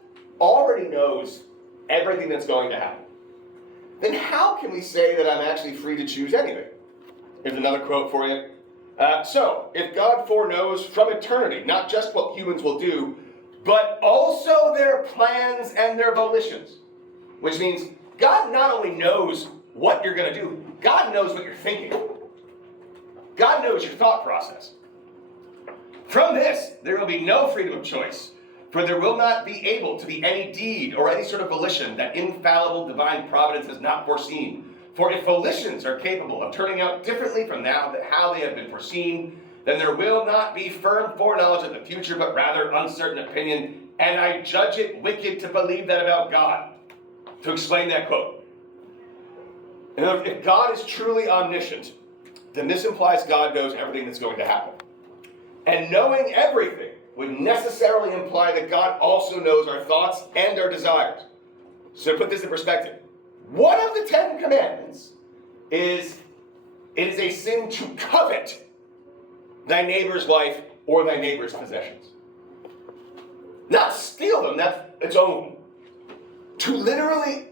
already knows everything that's going to happen, then how can we say that I'm actually free to choose anything? Here's another quote for you. So, if God foreknows from eternity not just what humans will do, but also their plans and their volitions, which means God not only knows what you're going to do, God knows what you're thinking. God knows your thought process. From this, there will be no freedom of choice, for there will not be able to be any deed or any sort of volition that infallible divine providence has not foreseen. For if volitions are capable of turning out differently from how they have been foreseen, then there will not be firm foreknowledge of the future, but rather uncertain opinion, and I judge it wicked to believe that about God. To explain that quote. In other words, if God is truly omniscient, then this implies God knows everything that's going to happen. And knowing everything would necessarily imply that God also knows our thoughts and our desires. So to put this in perspective, one of the 10 commandments is, it is a sin to covet thy neighbor's wife or thy neighbor's possessions. Not steal them, that's its own. To literally,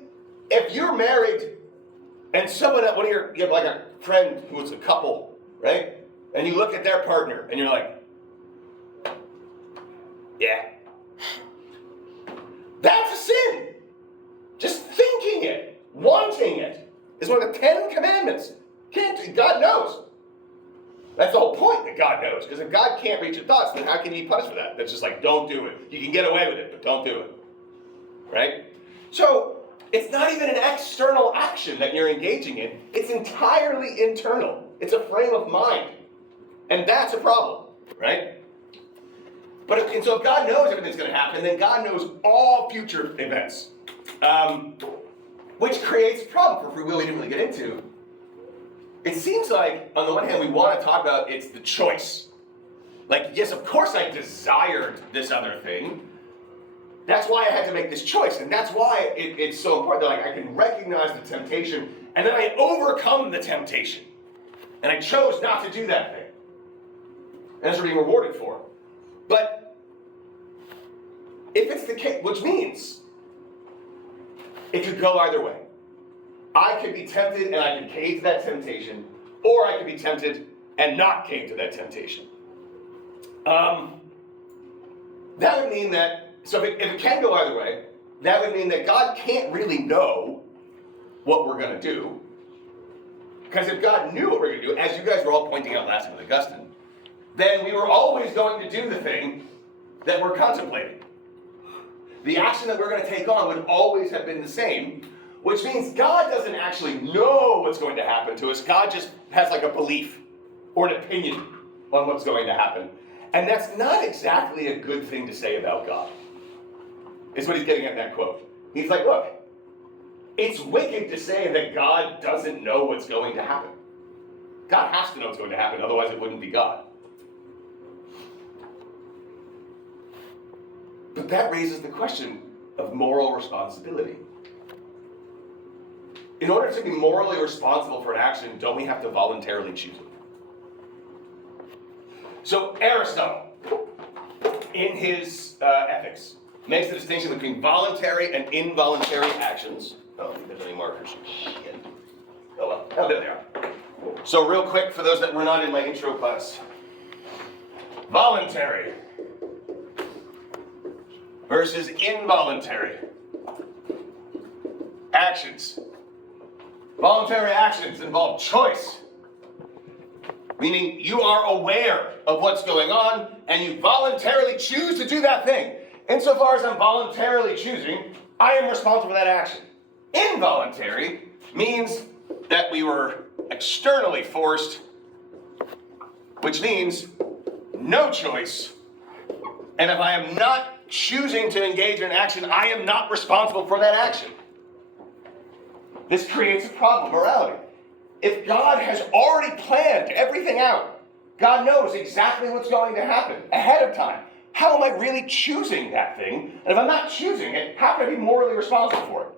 if you're married and you have like a friend who is a couple, right? And you look at their partner and you're like, yeah. That's a sin. Just thinking it, wanting it, is one of the 10 commandments. God knows. That's the whole point, that God knows. Because if God can't reach your thoughts, then how can you be punished for that? That's just like, don't do it. You can get away with it, but don't do it. Right? So, it's not even an external action that you're engaging in. It's entirely internal. It's a frame of mind. And that's a problem. Right? So if God knows everything's going to happen, then God knows all future events. Which creates a problem for free will we didn't really get into. It seems like, on the one hand, we want to talk about it's the choice. Like, yes, of course I desired this other thing. That's why I had to make this choice. And that's why it's so important that I can recognize the temptation, and then I overcome the temptation. And I chose not to do that thing. And that's what I'm being rewarded for. But if it's the case, which means it could go either way. I could be tempted and I could cave to that temptation, or I could be tempted and not cave to that temptation. That would mean that, so if it can go either way, that would mean that God can't really know what we're going to do. Because if God knew what we're going to do, as you guys were all pointing out last time with Augustine, then we were always going to do the thing that we're contemplating. The action that we're going to take on would always have been the same, which means God doesn't actually know what's going to happen to us. God just has like a belief or an opinion on what's going to happen. And that's not exactly a good thing to say about God, is what he's getting at in that quote. He's like, look, it's wicked to say that God doesn't know what's going to happen. God has to know what's going to happen, otherwise it wouldn't be God. But that raises the question of moral responsibility. In order to be morally responsible for an action, don't we have to voluntarily choose it? So Aristotle, in his Ethics, makes the distinction between voluntary and involuntary actions. I don't think there's any markers. Shit. Oh well. Oh, there they are. So real quick, for those that were not in my intro class. Voluntary versus involuntary actions. Voluntary actions involve choice, meaning you are aware of what's going on and you voluntarily choose to do that thing. Insofar as I'm voluntarily choosing, I am responsible for that action. Involuntary means that we were externally forced, which means no choice. And if I am not choosing to engage in action, I am not responsible for that action. This creates a problem of morality. If God has already planned everything out, God knows exactly what's going to happen ahead of time. How am I really choosing that thing? And if I'm not choosing it, how can I be morally responsible for it?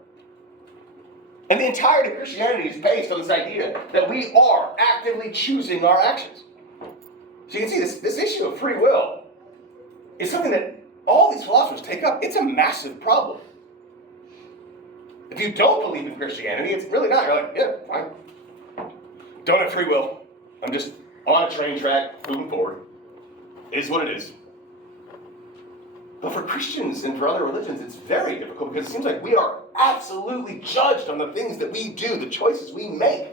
And the entirety of Christianity is based on this idea that we are actively choosing our actions. So you can see this issue of free will is something that all these philosophers take up. It's a massive problem. If you don't believe in Christianity, it's really not. You're like, yeah, fine. Don't have free will. I'm just on a train track, moving forward. It is what it is. But for Christians and for other religions, it's very difficult because it seems like we are absolutely judged on the things that we do, the choices we make.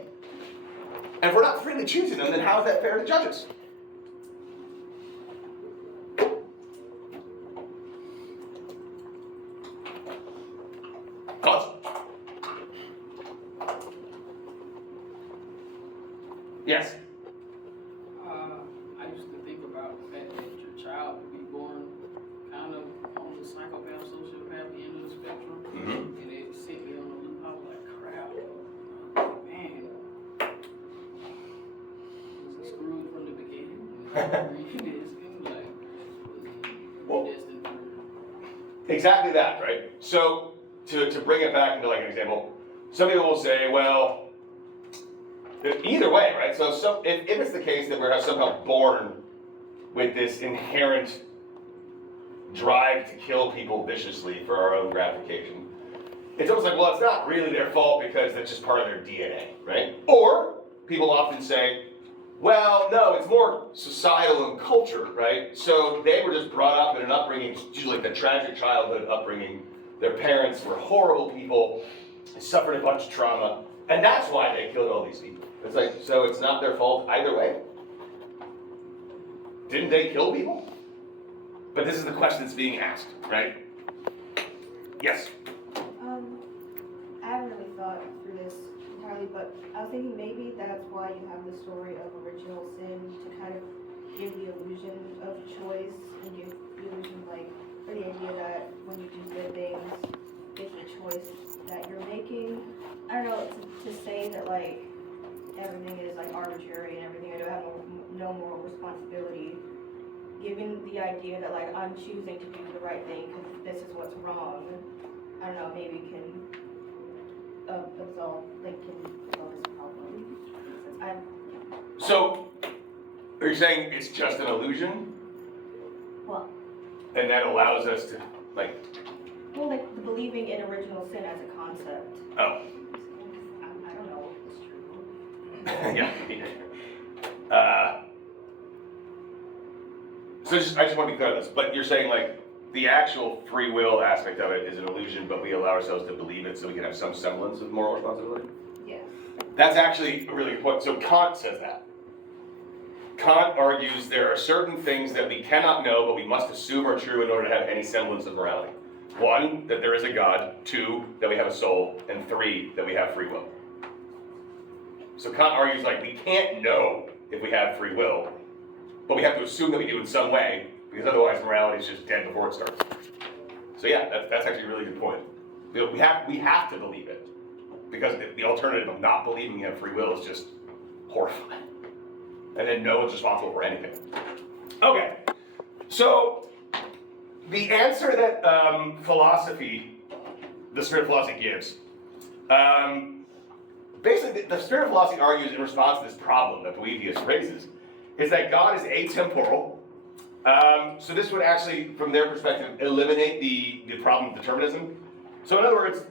And if we're not freely choosing them, then how is that fair to judge us? Thoughts? Yes. I used to think about the fact that your child would be born kind of on the psychopath, sociopath end of the spectrum, and it sent me on a loop. I was like, crap, man, was it screwed from the beginning? Reading this, and like, was he destined for? Exactly that, right? So, to bring it back into like an example, some people will say, well, either way, right? So if it's the case that we're somehow born with this inherent drive to kill people viciously for our own gratification, it's almost like, well, it's not really their fault because that's just part of their DNA, right? Or people often say, well, no, it's more societal and culture, right? So they were just brought up in an upbringing, usually like the tragic childhood upbringing. Their parents were horrible people, they suffered a bunch of trauma, and that's why they killed all these people. It's like, so it's not their fault either way? Didn't they kill people? But this is the question that's being asked, right? Yes? I haven't really thought through this entirely, but I was thinking maybe that's why you have the story of original sin, to kind of give the illusion of choice and give the illusion, like, or the idea that when you do good things, it's a choice that you're making. I don't know, to say that, like, everything is, like, arbitrary and everything, I do have no moral responsibility, given the idea that, like, I'm choosing to do the right thing because this is what's wrong, I don't know, maybe can absolve this problem. So, are you saying it's just an illusion? Well, And that allows us to, like, like the believing in original sin as a concept. oh, I don't know if it's true. yeah. So I just want to be clear on this, but you're saying like the actual free will aspect of it is an illusion, but we allow ourselves to believe it so we can have some semblance of moral responsibility? Yeah. That's actually a really good point. So Kant says that. Kant argues there are certain things that we cannot know, but we must assume are true in order to have any semblance of morality. 1, that there is a God. 2, that we have a soul. And 3, that we have free will. So Kant argues like we can't know if we have free will, but we have to assume that we do in some way, because otherwise morality is just dead before it starts. So yeah, that's actually a really good point. We have to believe it, because the alternative of not believing you have free will is just horrifying. And then no one's responsible for anything. Okay, so the answer that philosophy, the spirit of philosophy gives, basically the spirit of philosophy argues in response to this problem that Boethius raises, is that God is atemporal. So this would actually, from their perspective, eliminate the problem of determinism. So in other words,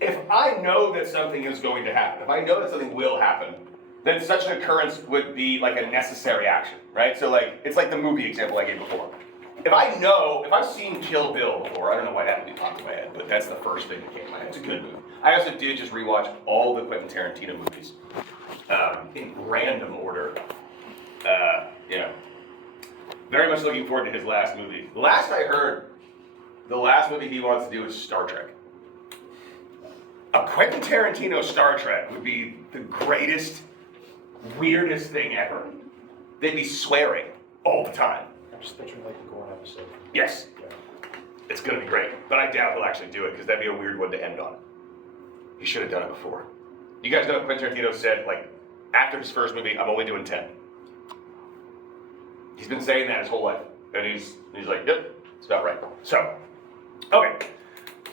if I know that something is going to happen, if I know that something will happen, then such an occurrence would be like a necessary action, right? So like, it's like the movie example I gave before. If I've seen Kill Bill before, I don't know why that would be popped in my head, but that's the first thing that came to my head. It's a good movie. I also did just rewatch all the Quentin Tarantino movies in random order. Very much looking forward to his last movie. Last I heard, the last movie he wants to do is Star Trek. A Quentin Tarantino Star Trek would be the greatest, weirdest thing ever. They'd be swearing all the time. I'm just picturing like the Gorn episode. Yes. Yeah. It's gonna be great, but I doubt he'll actually do it because that'd be a weird one to end on. He should have done it before. You guys know what Quentin Tarantino said, like, after his first movie, I'm only doing 10. He's been saying that his whole life. And he's like, yep, it's about right. So, okay.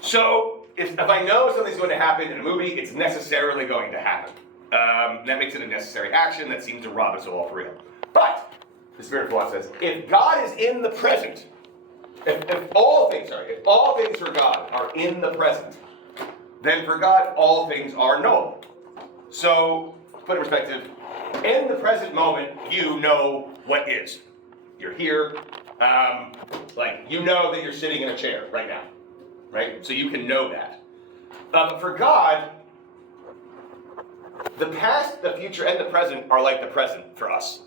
So, if I know something's going to happen in a movie, it's necessarily going to happen. That makes it a necessary action that seems to rob us of all freedom. But, the Spirit of philosophy says, if God is in the present, if all things for God are in the present, then for God all things are knowable. So, to put it in perspective, in the present moment, you know what is. You're here, you know that you're sitting in a chair right now, right? So you can know that. But for God, the past, the future, and the present are like the present for us,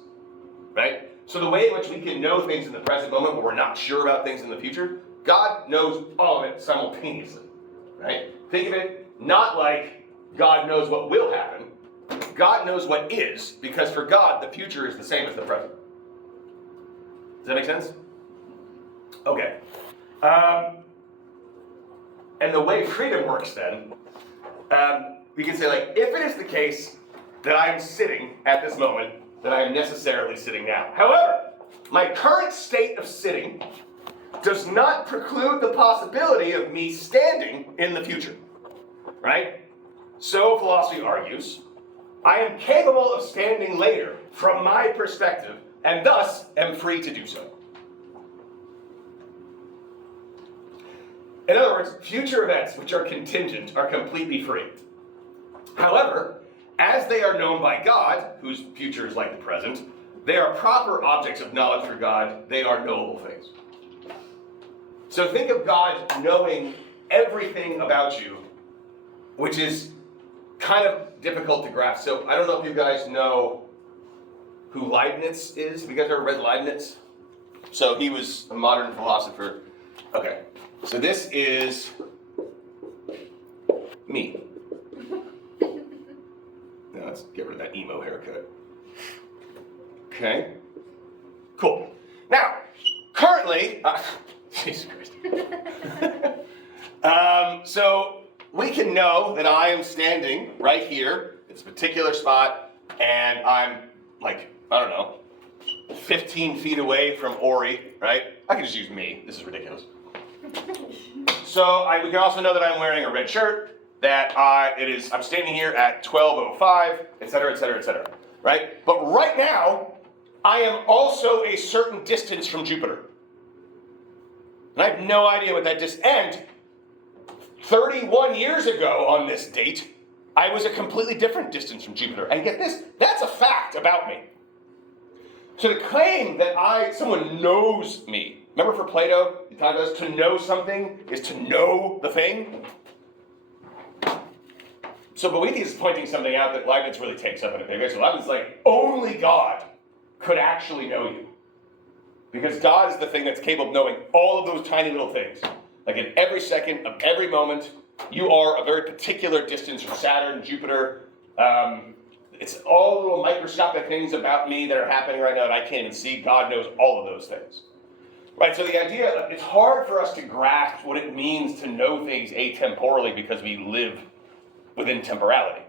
right? So the way in which we can know things in the present moment when we're not sure about things in the future, God knows all of it simultaneously, right? Think of it not like God knows what will happen. God knows what is, because for God, the future is the same as the present. Does that make sense? Okay. And the way freedom works then, we can say, like, if it is the case that I am sitting at this moment, that I am necessarily sitting now. However, my current state of sitting does not preclude the possibility of me standing in the future, right? So philosophy argues, I am capable of standing later from my perspective, and thus am free to do so. In other words, future events which are contingent are completely free. However, as they are known by God, whose future is like the present, they are proper objects of knowledge for God, they are knowable things. So think of God knowing everything about you, which is kind of difficult to grasp. So I don't know if you guys know who Leibniz is. Have you guys ever read Leibniz? So he was a modern philosopher. Okay, so this is me. Now let's get rid of that emo haircut. Okay, cool. Now, currently, Jesus Christ. So we can know that I am standing right here, in this particular spot, and I'm like, I don't know, 15 feet away from Ori, right? I can just use me. This is ridiculous. So we can also know that I'm wearing a red shirt, that I'm standing here at 12:05, etc., etc., etc., right? But right now, I am also a certain distance from Jupiter. And I have no idea what that distance, and 31 years ago on this date, I was a completely different distance from Jupiter. And get this, that's a fact about me. So the claim that someone knows me, remember for Plato, he taught us to know something is to know the thing? So Boethius is pointing something out that Leibniz really takes up in it. Okay, so Leibniz is like, only God could actually know you. Because God is the thing that's capable of knowing all of those tiny little things. Like in every second of every moment, you are a very particular distance from Saturn, Jupiter. It's all little microscopic things about me that are happening right now that I can't even see. God knows all of those things. Right, so the idea, it's hard for us to grasp what it means to know things atemporally because we live within temporality.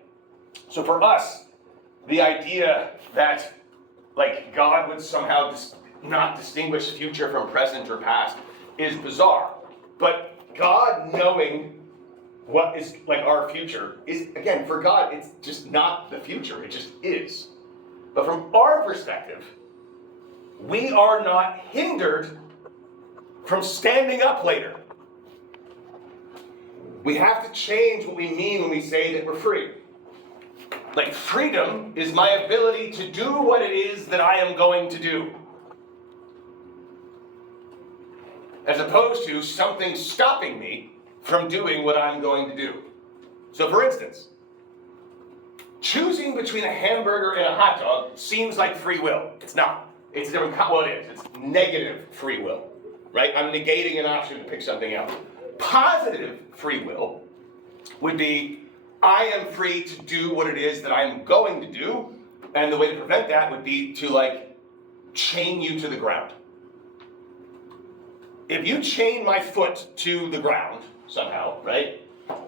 So for us, the idea that like God would somehow not distinguish future from present or past is bizarre. But God knowing what is like our future is, again, for God, it's just not the future, it just is. But from our perspective, we are not hindered from standing up later. We have to change what we mean when we say that we're free. Like freedom is my ability to do what it is that I am going to do. As opposed to something stopping me from doing what I'm going to do. So for instance, choosing between a hamburger and a hot dog seems like free will. It's not. It's different. Well, it is. It's negative free will, right? I'm negating an option to pick something else. Positive free will would be, I am free to do what it is that I'm going to do, and the way to prevent that would be to like chain you to the ground. If you chain my foot to the ground somehow, right,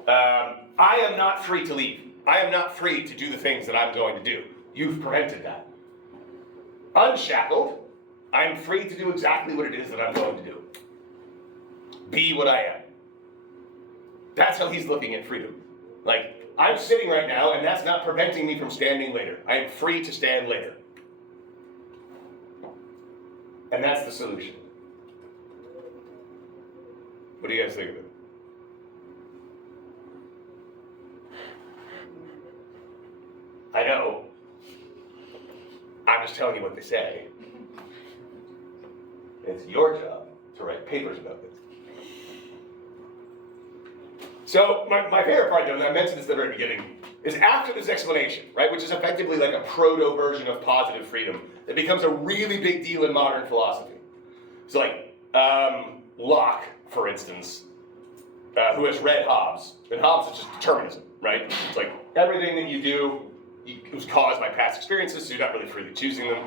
I am not free to leave. I am not free to do the things that I'm going to do. You've prevented that. Unshackled, I'm free to do exactly what it is that I'm going to do. Be what I am. That's how he's looking at freedom. Like, I'm sitting right now, and that's not preventing me from standing later. I am free to stand later. And that's the solution. What do you guys think of it? I know. I'm just telling you what they say. It's your job to write papers about it. So my favorite part, though, and I mentioned this at the very beginning, is after this explanation, right, which is effectively like a proto version of positive freedom, it becomes a really big deal in modern philosophy. So like Locke, for instance, who has read Hobbes, and Hobbes is just determinism, right? It's like everything that you do it was caused by past experiences, so you're not really freely choosing them.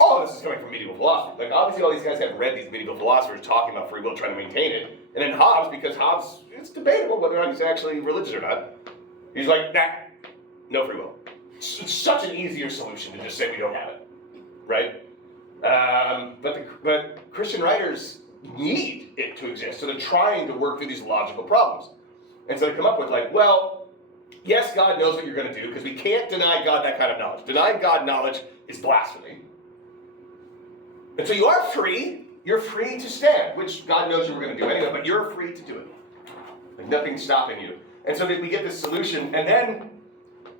All of this is coming from medieval philosophy. Like obviously all these guys have read these medieval philosophers talking about free will, trying to maintain it. And then Hobbes, because Hobbes, it's debatable whether or not he's actually religious or not. He's like, nah, no free will. It's such an easier solution to just say we don't have it, right? But Christian writers need it to exist, so they're trying to work through these logical problems. And so they come up with like, well, yes, God knows what you're going to do, because we can't deny God that kind of knowledge. Denying God knowledge is blasphemy. And so you are free. You're free to stand, which God knows you were going to do anyway, but you're free to do it. Like nothing's stopping you. And so we get this solution, and then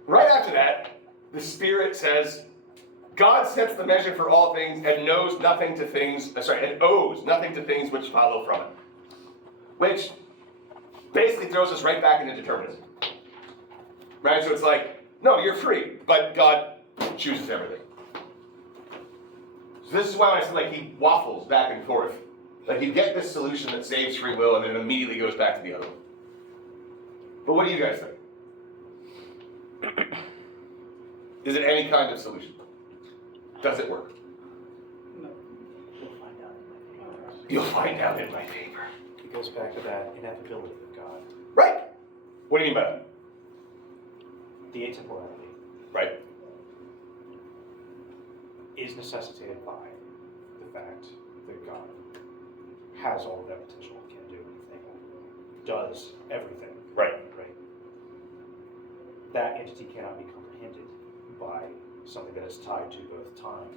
right after that, the Spirit says, God sets the measure for all things and knows nothing to things, and owes nothing to things which follow from it. Which basically throws us right back into determinism. Right? So it's like, no, you're free, but God chooses everything. So this is why I said like he waffles back and forth. Like you get this solution that saves free will and then it immediately goes back to the other one. But what do you guys think? Is it any kind of solution? Does it work? No. You'll find out in my favor. It goes back to that ineffability of God. Right. What do you mean by that? The atemporality Right. is necessitated by the fact that God has all of that potential, can do anything, does everything. Right. Right. That entity cannot be comprehended by something that is tied to both time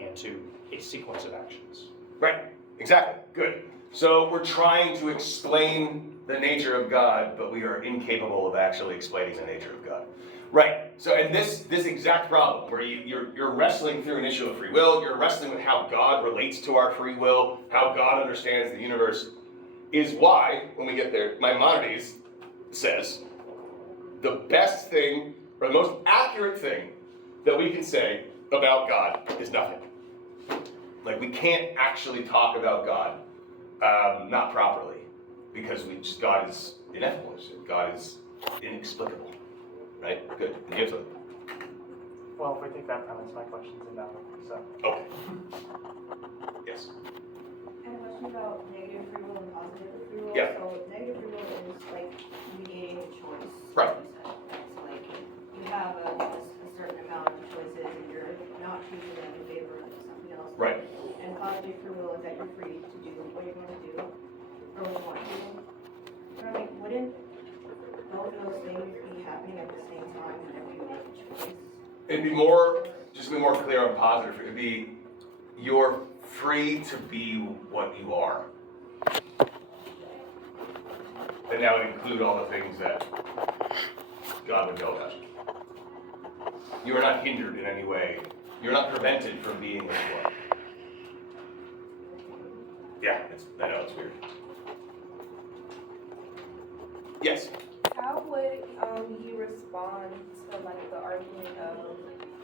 and to a sequence of actions. Right. Exactly. Good. So we're trying to explain the nature of God, but we are incapable of actually explaining the nature of God. Right. So, and this exact problem, where you're wrestling through an issue of free will, you're wrestling with how God relates to our free will, how God understands the universe, is why, when we get there, Maimonides says, the best thing, or the most accurate thing that we can say about God is nothing. Like, we can't actually talk about God, not properly, because God is ineffable. God is inexplicable. Right? Good. And you have something? Well, if we take that premise, my question's invalid, so. Okay. Yes. I have a question about negative free will and positive free will. Yeah. So negative free will is like negating a choice. Right. You said. So like you have a certain amount of choices and you're not choosing them in favor of something else. Right. And positive free will is that you're free to do what you're going to do or what you want to do. But like, wouldn't both of those things be happening at the same time whenever you make a choice? It'd be more, just to be more clear on positive, it'd be you're free to be what you are. And that would include all the things that God would know about you. You are not hindered in any way. You're not prevented from being what you are. Yeah, I know, it's weird. Yes? How would you respond to like the argument of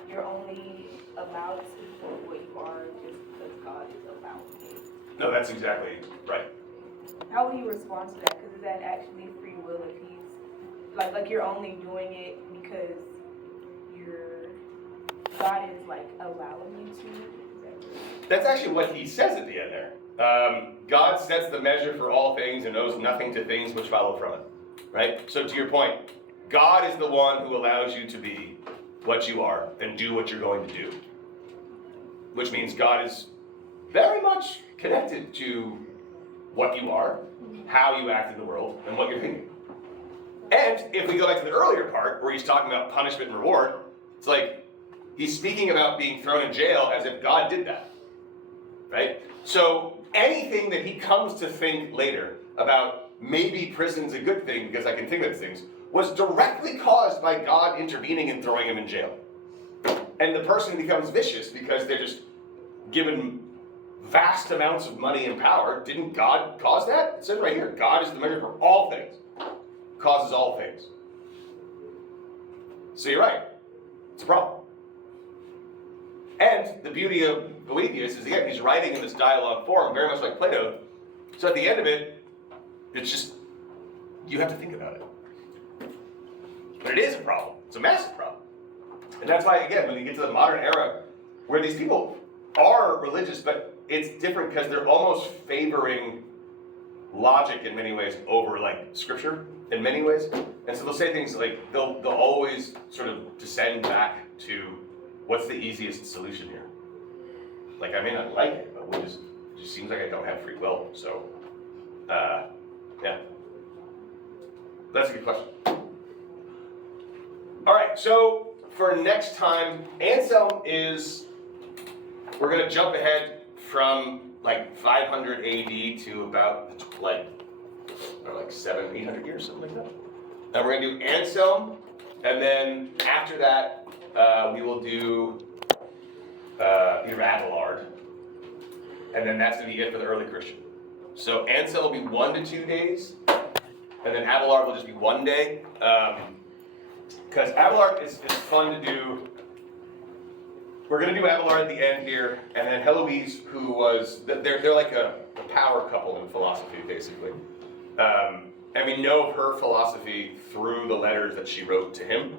you're only allowed to be what you are just because God is allowing it? No, that's exactly right. How would you respond to that? Because is that actually free will if he's like you're only doing it because God is like allowing you to? That's actually what he says at the end there. God sets the measure for all things and knows nothing to things which follow from it. Right? So to your point, God is the one who allows you to be what you are and do what you're going to do. Which means God is very much connected to what you are, how you act in the world, and what you're thinking. And if we go back to the earlier part, where he's talking about punishment and reward, it's like he's speaking about being thrown in jail as if God did that. right? So anything that he comes to think later about maybe prison's a good thing because I can think of things was directly caused by God intervening and throwing him in jail. And the person becomes vicious because they're just given vast amounts of money and power. Didn't God cause that? It says right here, God is the measure for all things, causes all things. So you're right, it's a problem. And the beauty of Boethius is, again, he's writing in this dialogue form, very much like Plato. So at the end of it, it's just, you have to think about it. But it is a problem. It's a massive problem. And that's why, again, when you get to the modern era, where these people are religious, but it's different because they're almost favoring logic in many ways over, like, scripture in many ways. And so they'll say things like, they'll always sort of descend back to, what's the easiest solution here? Like, I may not like it, but it just seems like I don't have free will. So, yeah. That's a good question. All right, so for next time, Anselm is, we're going to jump ahead from like 500 AD to about like 800 years, something like that. And we're going to do Anselm, and then after that, we will do Peter Abelard, and then that's going to be it for the early Christian. So Anselm will be 1 to 2 days, and then Abelard will just be 1 day. Because Abelard is fun to do. We're going to do Abelard at the end here, and then Heloise, who was, they're like a power couple in philosophy, basically. And we know of her philosophy through the letters that she wrote to him.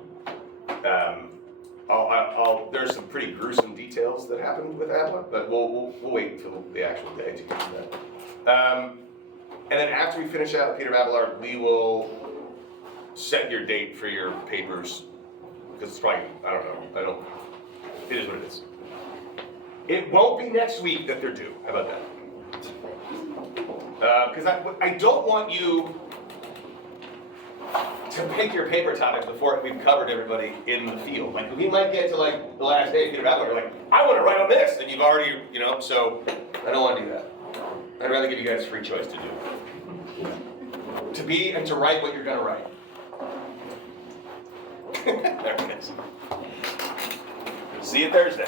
There's some pretty gruesome details that happened with Abelard, but we'll wait until the actual day to get to that. And then after we finish out Peter Abelard, we will set your date for your papers, because it's probably, it is what it is. It won't be next week that they're due. How about that? Because I don't want you to pick your paper topics before we've covered everybody in the field. Like, we might get to like the last day of Peter Abelard, you're like, I want to write on this, and you've already, so I don't want to do that. I'd rather give you guys free choice to do. To be and to write what you're going to write. There it is. See you Thursday.